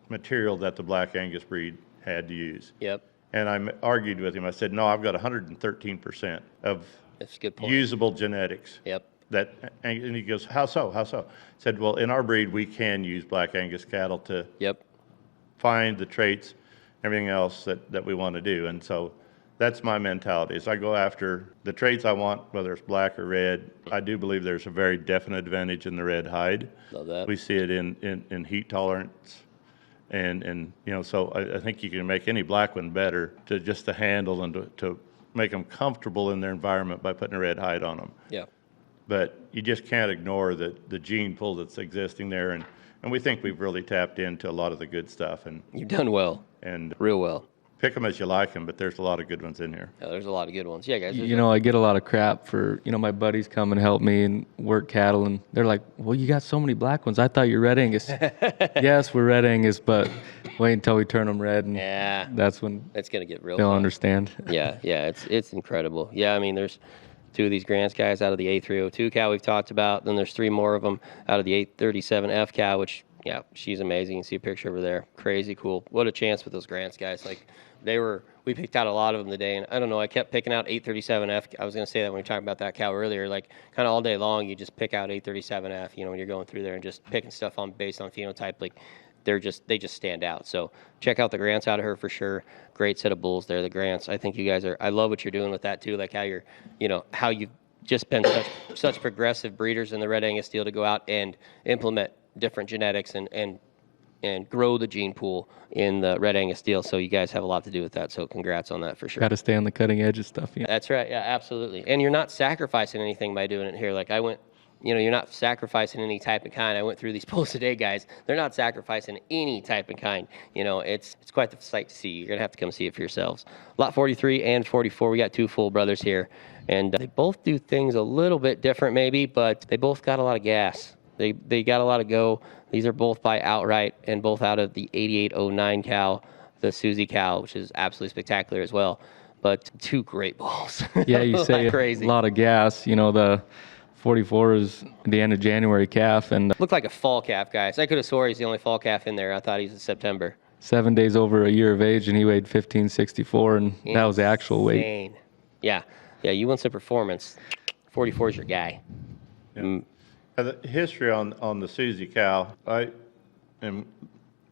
material that the Black Angus breed had to use. Yep. And I argued with him. I said, no, I've got 113% of That's a good point. usable genetics. Yep. And he goes, how so? How so? I said, well, in our breed, we can use Black Angus cattle to Yep. find the traits, everything else that we want to do. And so that's my mentality, is I go after the traits I want, whether it's black or red. I do believe there's a very definite advantage in the red hide. Love that. We see it in heat tolerance. And so I think you can make any black one better to handle and to make them comfortable in their environment by putting a red hide on them. Yeah. But you just can't ignore the gene pool that's existing there. And we think we've really tapped into a lot of the good stuff. And You've done well. Real well. Pick them as you like them, but there's a lot of good ones in here. Yeah, there's a lot of good ones. Yeah, guys. I get a lot of crap for, my buddies come and help me and work cattle, and they're like, well, you got so many black ones. I thought you're Red Angus. Yes, we're Red Angus, but wait until we turn them red, and that's when it's going to get real they'll fun. understand. Yeah, it's incredible. Yeah, I mean, there's two of these Grants guys out of the A302 cow we've talked about. Then there's three more of them out of the 837F cow, which, yeah, she's amazing. You can see a picture over there. Crazy cool. What a chance with those Grants guys. Like, we picked out a lot of them today, and I don't know, I kept picking out 837F. I was going to say that when we were talking about that cow earlier, like kind of all day long, you just pick out 837F, when you're going through there and just picking stuff based on phenotype. Like, they just stand out. So check out the Grants out of her for sure. Great set of bulls there, the Grants. I think you guys I love what you're doing with that too, like how you're, how you've just been such progressive breeders in the Red Angus deal to go out and implement different genetics and grow the gene pool in the Red Angus deal. So you guys have a lot to do with that. So congrats on that for sure. Got to stay on the cutting edge of stuff. Yeah. That's right. Yeah, absolutely. And you're not sacrificing anything by doing it here. Like I went, you're not sacrificing any type of kind. I went through these polls today, guys. They're not sacrificing any type of kind. It's quite the sight to see. You're going to have to come see it for yourselves. Lot 43 and 44, we got two full brothers here. And they both do things a little bit different maybe, but they both got a lot of gas. They got a lot of go. These are both by outright and both out of the 8809 cow, the Susie cow, which is absolutely spectacular as well. But two great bulls. Yeah, you say crazy. A lot of gas. The 44 is the end of January calf, and looked like a fall calf, guys. I could have swore he's the only fall calf in there. I thought he was in September. 7 days over a year of age, and he weighed 1564, and that was the actual weight. Yeah, you want some performance. 44 is your guy. Yeah. The history on the Susie cow, I am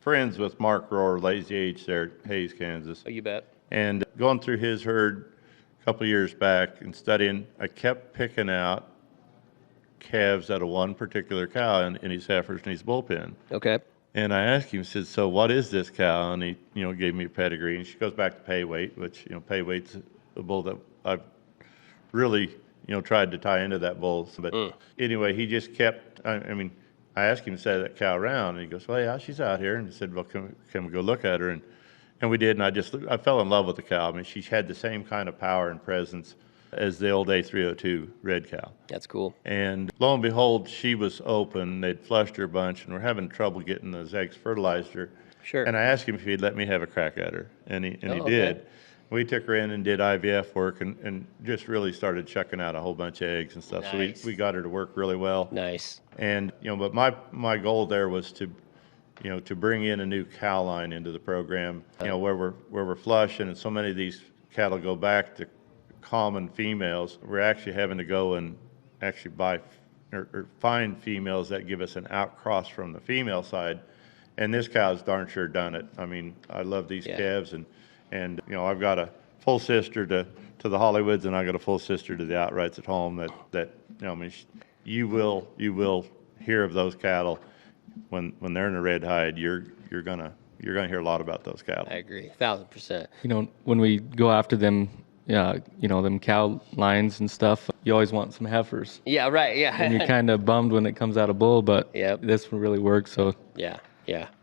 friends with Mark Rohr, Lazy H there at Hayes, Kansas. Oh, you bet. And going through his herd a couple of years back and studying, I kept picking out calves out of one particular cow in his heifers and his bullpen. Okay. And I asked him, said, so what is this cow? And he, gave me a pedigree. And she goes back to pay weight, which, pay weight's a bull that I've really, tried to tie into that bull. But anyway, he just kept, I asked him to set that cow around. And he goes, well, yeah, she's out here. And he said, well, can we go look at her? And we did. And I fell in love with the cow. She had the same kind of power and presence as the old A302 red cow. That's cool. And lo and behold, she was open. They'd flushed her a bunch, and we're having trouble getting those eggs fertilized her. Sure. And I asked him if he'd let me have a crack at her, and he okay. did. We took her in and did IVF work and just really started chucking out a whole bunch of eggs and stuff. Nice. So we got her to work really well. Nice. And, but my goal there was to bring in a new cow line into the program, where we're flush, and so many of these cattle go back to common females. We're actually having to go and actually buy or find females that give us an outcross from the female side. And this cow's darn sure done it. I mean, I love these calves, and you know, I've got a full sister to the Hollywoods, and I got a full sister to the outrights at home. That you know, I mean, you will hear of those cattle when they're in a red hide. You're gonna hear a lot about those cattle. I agree, 1,000%. You know, when we go after them, you know, them cow lines and stuff, you always want some heifers. Yeah, right. Yeah. And you're kind of bummed when it comes out of bull, but Yep. this one really works. So Yeah.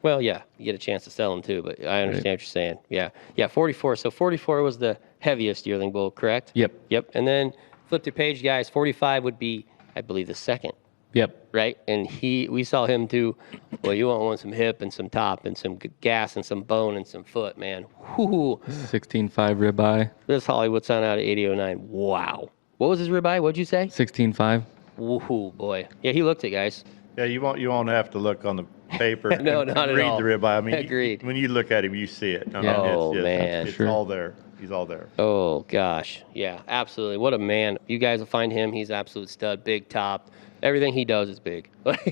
Well, yeah, you get a chance to sell them too, but I understand what you're saying. Yeah. 44. So 44 was the heaviest yearling bull, correct? Yep. And then flip the page, guys. 45 would be, I believe, the second. Yep. Right? And we saw him do, well, you want some hip and some top and some gas and some bone and some foot, man. Whoo. 16.5 ribeye. This Hollywood son out of 8009. Wow. What was his ribeye? What'd you say? 16.5. Woohoo, boy. Yeah, he looked it, guys. Yeah, you won't have to look on the paper. No, and not at read all. the ribeye. I mean, Agreed. when you look at him, you see it. I mean, Yeah. Oh, man. it's Sure. all there. He's all there. Oh, gosh. Yeah, absolutely. What a man. You guys will find him. He's an absolute stud, big top. Everything he does is big.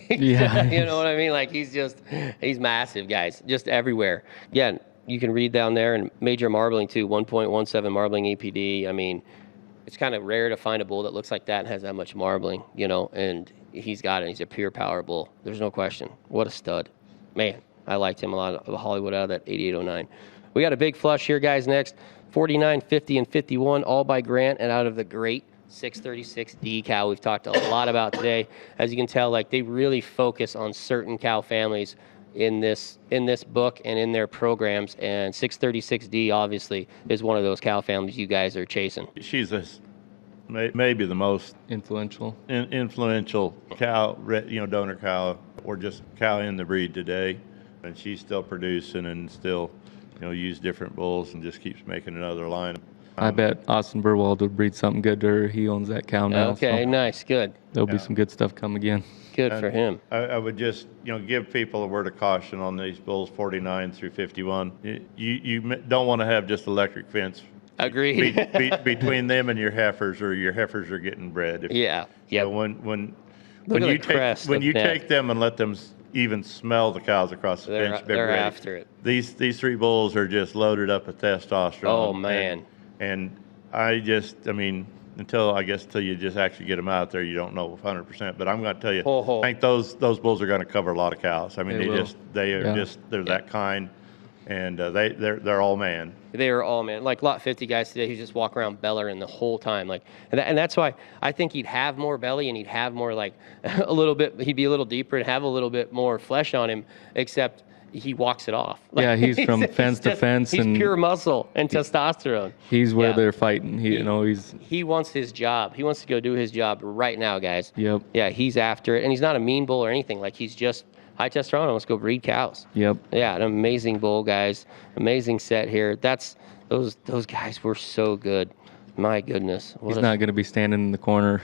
Yeah. You know what I mean? Like, he's massive, guys, just everywhere. Yeah, you can read down there, and major marbling, too, 1.17 marbling EPD. I mean, it's kind of rare to find a bull that looks like that and has that much marbling, you know, and he's got it. He's a pure power bull. There's no question. What a stud. Man, I liked him a lot of Hollywood out of that 8809. We got a big flush here, guys, next. 49, 50, and 51, all by Grant and out of the great 636D cow we've talked a lot about today. As you can tell, like, they really focus on certain cow families in this book and in their programs, and 636D obviously is one of those cow families you guys are chasing. She's maybe the most Influential. influential cow, donor cow, or just cow in the breed today, and she's still producing and still, use different bulls and just keeps making another line. I bet Austin Burwald would breed something good to her. He owns that cow now. Okay, so nice, good. there'll be some good stuff come again. Good for him. I would just, give people a word of caution on these bulls 49 through 51. You don't want to have just electric fence Agreed. between them and your heifers, or your heifers are getting bred. Yeah. Yep. So when Look at you the crest of neck. take them and let them even smell the cows across the fence, They're ready. after it. These three bulls are just loaded up with testosterone. Oh, man. And until you just actually get them out there, you don't know 100%. But I'm going to tell you, I think those bulls are going to cover a lot of cows. I mean, they're that kind, and they're all man. They are all, man. Like lot 50 guys today who just walk around bellering the whole time. Like, and that's why I think he'd have more belly and he'd have more, like, he'd be a little deeper and have a little bit more flesh on him, except he walks it off. Like, Yeah, he's from fence to fence, He's and pure muscle and testosterone. he's where Yeah. they're fighting. He wants his job. He wants to go do his job right now, guys. Yep. Yeah, he's after it. And he's not a mean bull or anything. Like, he's just high testosterone. Let's go breed cows. Yep. Yeah, an amazing bull, guys. Amazing set here. Those guys were so good. My goodness. He's not going to be standing in the corner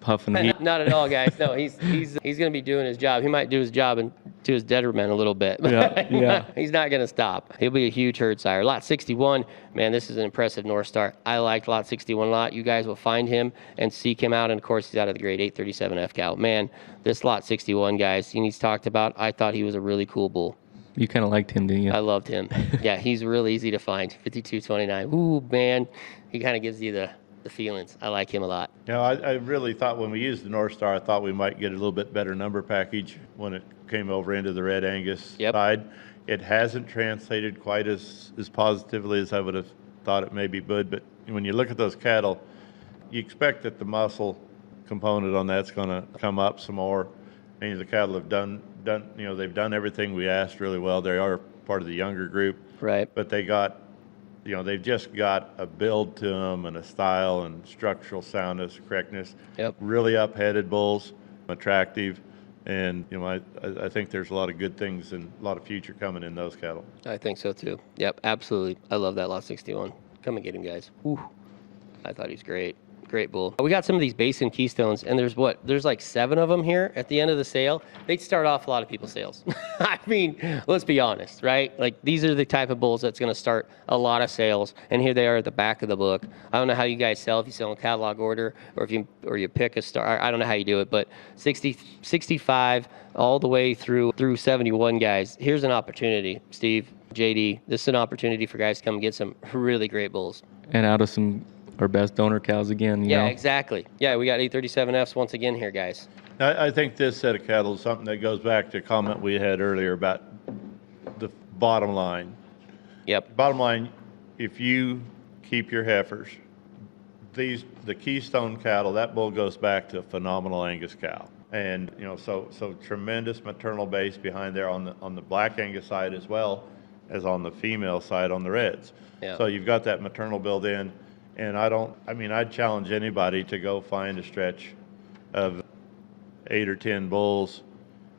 puffing heat. Not at all, guys. No, he's going to be doing his job. He might do his job and to his detriment a little bit. Yeah. He's not going to stop. He'll be a huge herd sire. Lot 61, man, this is an impressive North Star. I liked Lot 61 a lot. You guys will find him and seek him out. And, of course, he's out of the grade 837F cow. Man, this Lot 61, guys, he's talked about. I thought he was a really cool bull. You kind of liked him, didn't you? I loved him. Yeah, he's real easy to find. 5229. Ooh, man. He kind of gives you the feelings. I like him a lot. I really thought when we used the North Star, I thought we might get a little bit better number package when it came over into the Red Angus side. It hasn't translated quite as positively as I would have thought it maybe would. But when you look at those cattle, you expect that the muscle component on that's going to come up some more. And the cattle have done they've done everything we asked really well. They are part of the younger group, Right. but they got, they've just got a build to them and a style and structural soundness, correctness. Yep. Really up-headed bulls, attractive, and I think there's a lot of good things and a lot of future coming in those cattle. I think so, too. Yep, absolutely. I love that Lot 61. Come and get him, guys. Ooh. I thought he's great. Great bull. We got some of these Basin Keystones, and there's like 7 of them here at the end of the sale. They'd start off a lot of people's sales. I mean, let's be honest, right? Like, these are the type of bulls that's going to start a lot of sales, and here they are at the back of the book. I don't know how you guys sell, if you sell in catalog order, or if you pick a star. I don't know how you do it, but 60, 65 all the way through 71, guys. Here's an opportunity, Steve, JD. This is an opportunity for guys to come and get some really great bulls. And out of our best donor cows again, you know? Exactly. Yeah, we got 837Fs once again here, guys. I think this set of cattle is something that goes back to a comment we had earlier about the bottom line. Yep. Bottom line, if you keep your heifers, the Keystone cattle, that bull goes back to a phenomenal Angus cow. And, you know, so tremendous maternal base behind there on the Black Angus side as well as on the female side on the Reds. Yeah. So you've got that maternal built in. And I'd challenge anybody to go find a stretch of 8 or 10 bulls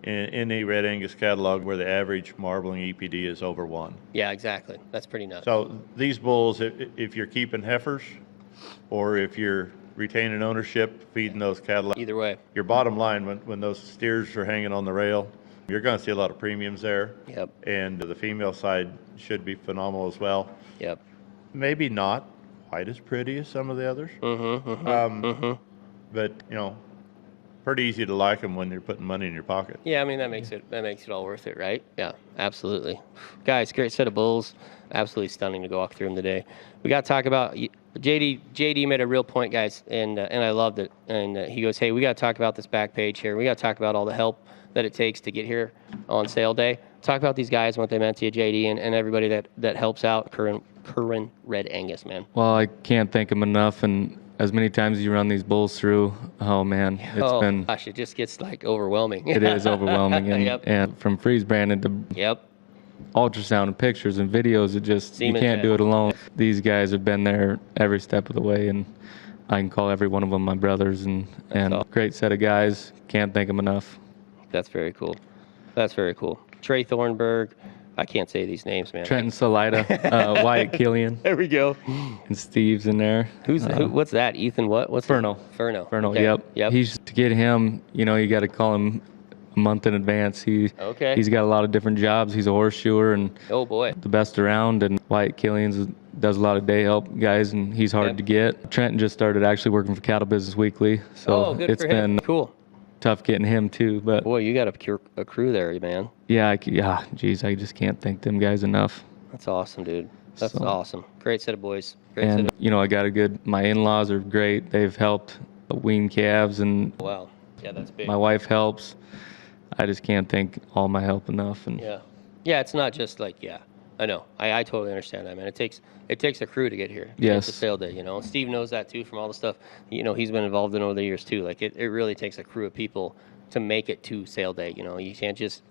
in any Red Angus catalog where the average marbling EPD is over 1. Yeah, exactly. That's pretty nuts. So these bulls, if you're keeping heifers or if you're retaining ownership, feeding those cattle, Either way. your bottom line when those steers are hanging on the rail, you're going to see a lot of premiums there. Yep. And the female side should be phenomenal as well. Yep. Maybe not quite as pretty as some of the others. But, you know, pretty easy to like them when you're putting money in your pocket. Yeah, I mean, that makes it all worth it, right? Yeah, absolutely. Guys, great set of bulls. Absolutely stunning to go walk through them today. We got to talk about JD made a real point, guys, and I loved it. And he goes, hey, we got to talk about this back page here. We got to talk about all the help that it takes to get here on sale day. Talk about these guys and what they meant to you, JD, and everybody that helps out Kirwan Red Angus, man. Well, I can't thank him enough, and as many times as you run these bulls through, oh man, it's been. Gosh, it just gets like overwhelming. It is overwhelming, and, Yep. and from freeze branded to Yep. ultrasound and pictures and videos, you Semen can't do check. it alone. These guys have been there every step of the way, and I can call every one of them my brothers, and awesome. great set of guys. Can't thank them enough. That's very cool. That's very cool. Trey Thornburg. I can't say these names, man. Trenton Salida, Wyatt Killian, There we go. and Steve's in there. What's that? Ethan what? What's Furno. Furno. Furno, Okay. yep. He's to get him, you know, you got to call him a month in advance. Okay. He's got a lot of different jobs. He's a horseshoer and Oh boy. the best around. And Wyatt Killian does a lot of day help guys, and he's hard Yep. to get. Trenton just started actually working for Cattle Business Weekly, so Oh, good it's for him. been Cool. tough getting him too. But Boy, you got a crew there, man. yeah, geez, I just can't thank them guys enough. That's awesome, dude. That's So- awesome. Great set of boys. Great set And of. you know, my in-laws are great. They've helped wean calves, and Wow. Yeah, that's big. my wife helps. I just can't thank all my help enough. And Yeah. Yeah, it's not just like, yeah. I know. I totally understand that, man. It takes a crew to get here. Yes. It's a sale day, you know. Steve knows that too from all the stuff, you know, he's been involved in over the years too. Like it really takes a crew of people to make it to sale day, you know. You can't just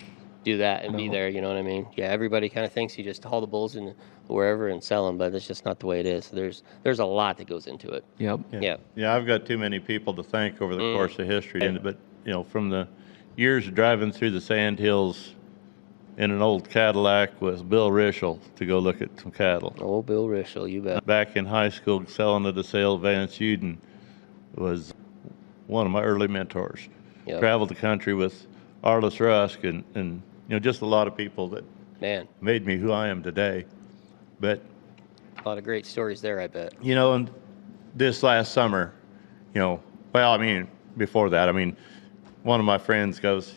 do that and be No. there, you know what I mean? Yeah, everybody kind of thinks you just haul the bulls in wherever and sell them, but that's just not the way it is. There's a lot that goes into it. yep. Yeah. Yeah, I've got too many people to thank over the course of history. But, you know, from the years of driving through the sand hills in an old Cadillac with Bill Rischel to go look at some cattle. Oh, Bill Rischel, you bet. Back in high school, selling at a sale, Vance Uden was one of my early mentors. Yep. Traveled the country with Arliss Rusk and you know, just a lot of people that Man, made me who I am today. But, a lot of great stories there, I bet. you know, and this last summer, you know, well, I mean, before that, I mean, one of my friends goes,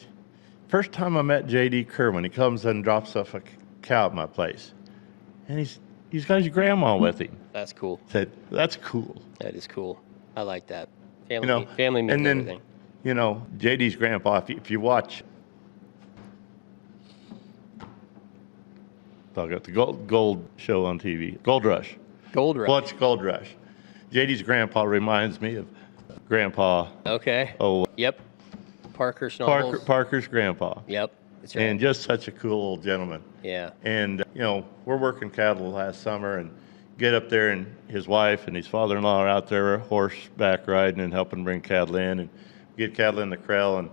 first time I met J.D. Kirwan, he comes and drops off a cow at my place. And he's got his grandma with him. That's cool. Said, that's cool. That is cool. I like that. Family, You know, family means and then, everything. you know, J.D.'s grandpa, if you watch, I got the gold show on TV, Gold Rush. Gold Rush. Watch Gold Rush. J.D.'s grandpa reminds me of Grandpa, Okay. oh, Yep. Parker Schnobbels. Parker's grandpa. Yep. That's right. And just such a cool old gentleman. Yeah. And, you know, we're working cattle last summer and get up there, and his wife and his father-in-law are out there horseback riding and helping bring cattle in and get cattle in the corral.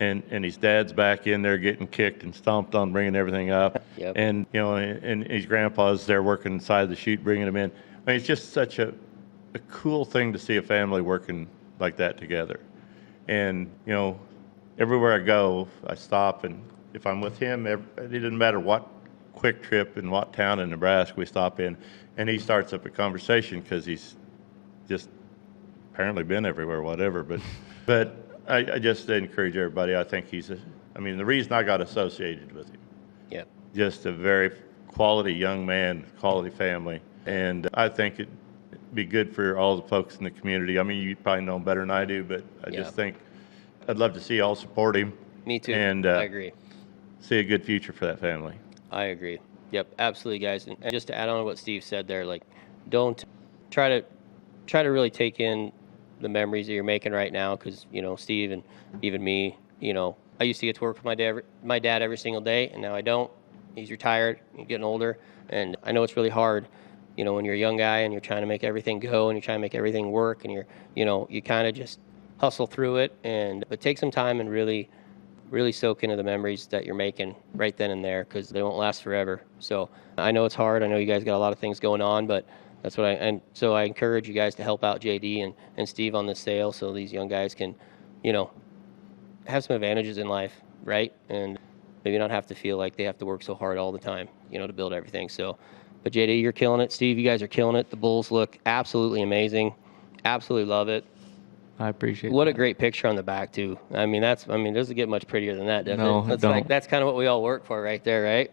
And his dad's back in there getting kicked and stomped on, bringing everything up. Yep. And, you know, and his grandpa's there working inside the chute, bringing them in. I mean, it's just such a a cool thing to see a family working like that together. And, you know, everywhere I go, I stop, and if I'm with him, it doesn't matter what quick trip in what town in Nebraska we stop in, and he starts up a conversation because he's just apparently been everywhere, whatever. But I just encourage everybody. I think I mean, the reason I got associated with him, Yep. just a very quality young man, quality family, and I think it'd be good for all the folks in the community. I mean, you probably know him better than I do, but I just think I'd love to see y'all support him. Me too. And I agree. see a good future for that family. I agree. Yep, absolutely, guys. And just to add on to what Steve said there, like, don't try to really take in the memories that you're making right now, because, you know, Steve and even me, you know, I used to get to work with my dad every single day, and now I don't. He's retired. He's getting older, and I know it's really hard, you know, when you're a young guy and you're trying to make everything go and you're trying to make everything work, and you kind of just hustle through it, but take some time and really soak into the memories that you're making right then and there, because they won't last forever. So I know it's hard. I know you guys got a lot of things going on, but that's so I encourage you guys to help out JD and Steve on this sale, so these young guys can, you know, have some advantages in life, right? And maybe not have to feel like they have to work so hard all the time, you know, to build everything. So, but JD, you're killing it. Steve, you guys are killing it. The bulls look absolutely amazing. Absolutely love it. I appreciate What a that. great picture on the back too. I mean, doesn't get much prettier than that, does No, it? it don't. That's kind of what we all work for right there, right?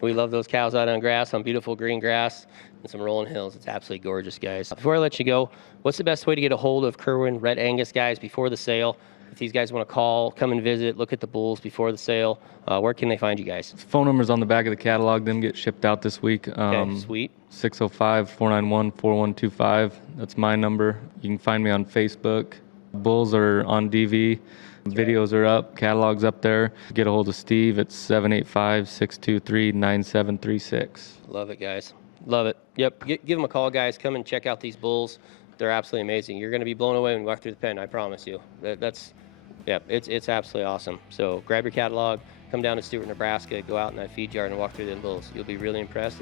We love those cows out on grass, on beautiful green grass, and some rolling hills. It's absolutely gorgeous, guys. Before I let you go, what's the best way to get a hold of Kirwan Red Angus, guys, before the sale? If these guys want to call, come and visit, look at the bulls before the sale, where can they find you guys? Phone number's on the back of the catalog. Them get shipped out this week. Okay, sweet. 605-491-4125. That's my number. You can find me on Facebook. Bulls are on DV. Videos are up. Catalog's up there. Get a hold of Steve at 785-623-9736. Love it, guys. Love it. Yep. Give them a call, guys. Come and check out these bulls. They're absolutely amazing. You're going to be blown away when you walk through the pen, I promise you. It's absolutely awesome. So grab your catalog, come down to Stewart, Nebraska, go out in that feed yard and walk through them bulls. You'll be really impressed.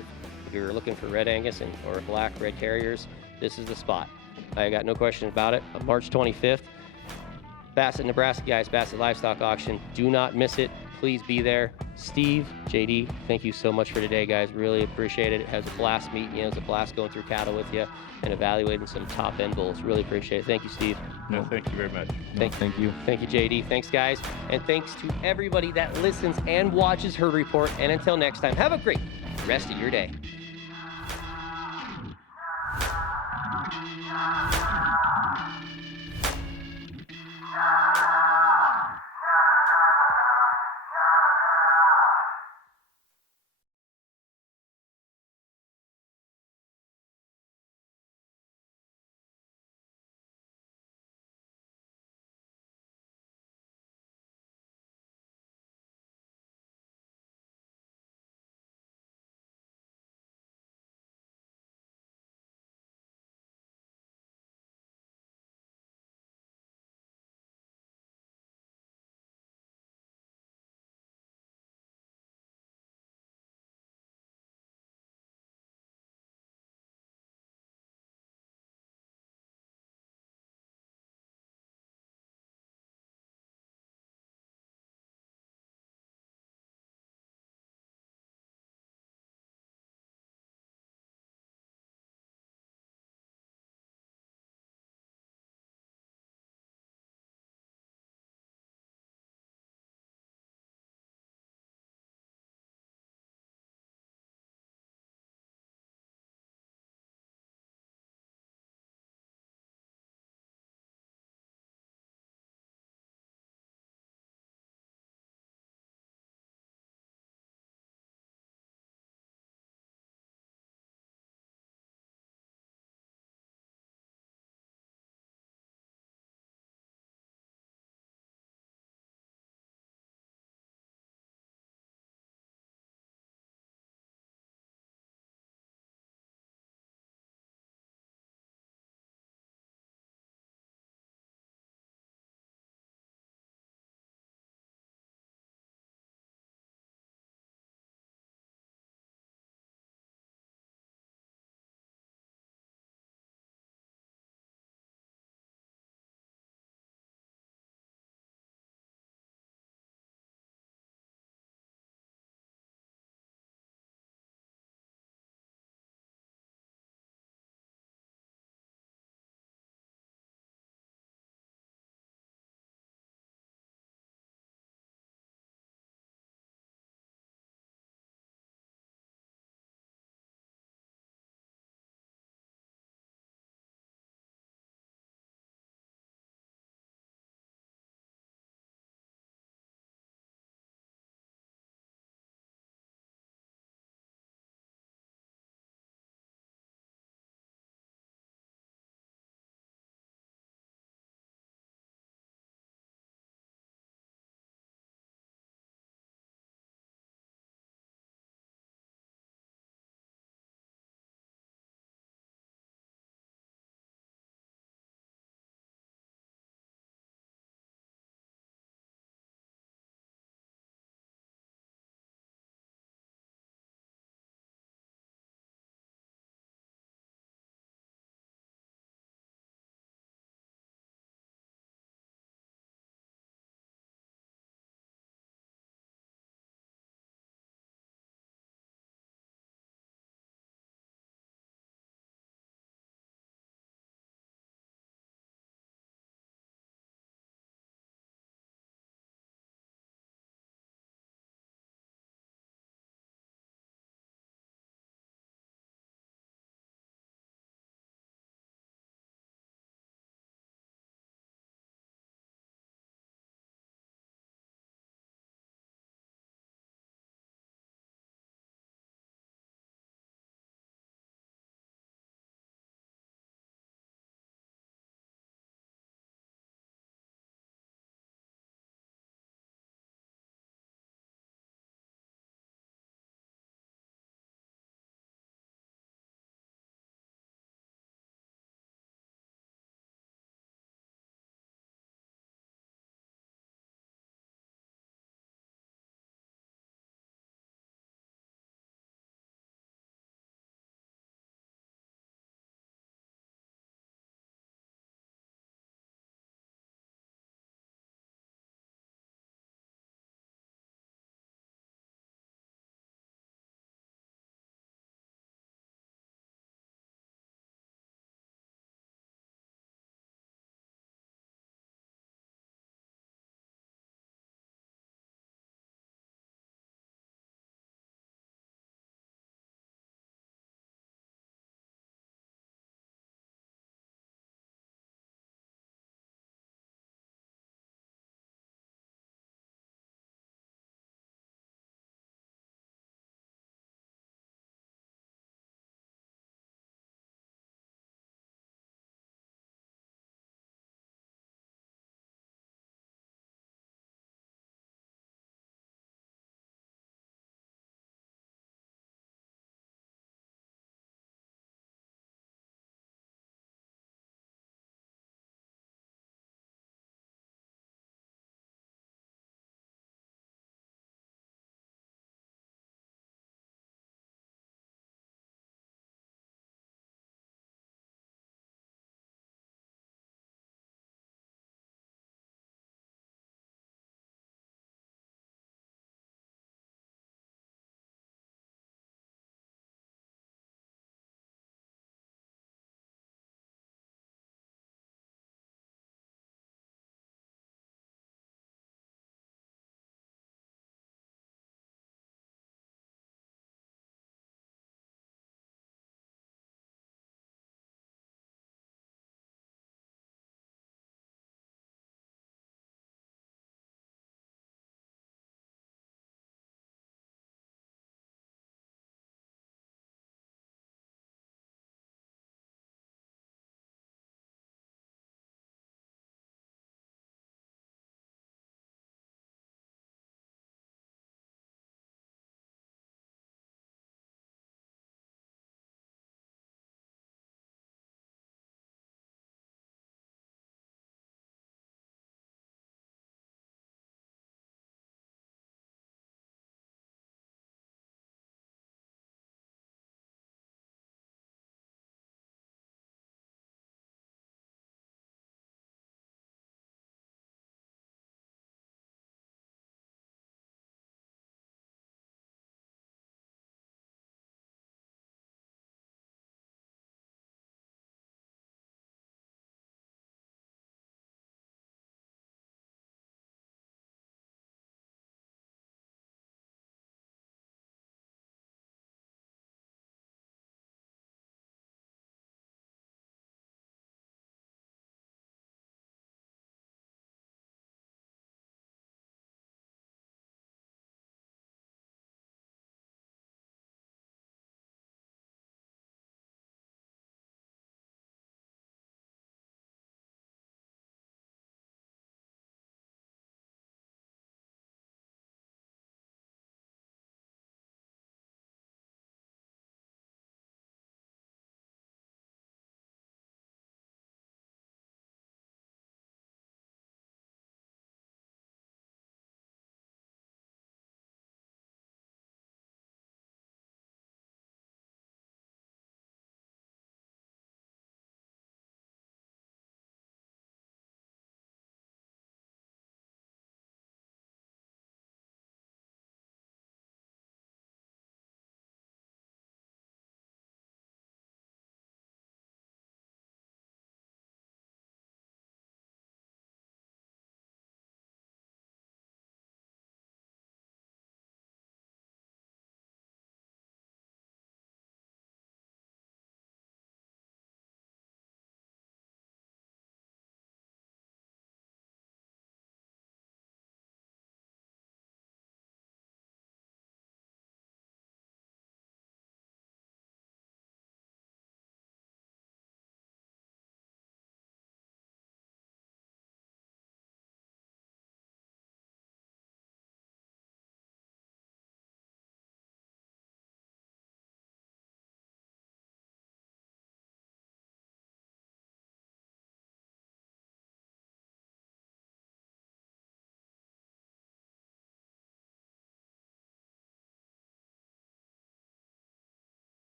If you're looking for Red Angus or black red carriers, this is the spot. I got no question about it. March 25th, Bassett, Nebraska, guys, Bassett Livestock Auction. Do not miss it. Please be there. Steve, JD, thank you so much for today, guys. Really appreciate it. It was a blast meeting you. It was a blast going through cattle with you and evaluating some top-end bulls. Really appreciate it. Thank you, Steve. No, thank you very much. Thank you. Thank you, JD. Thanks, guys. And thanks to everybody that listens and watches Herd Report. And until next time, have a great rest of your day.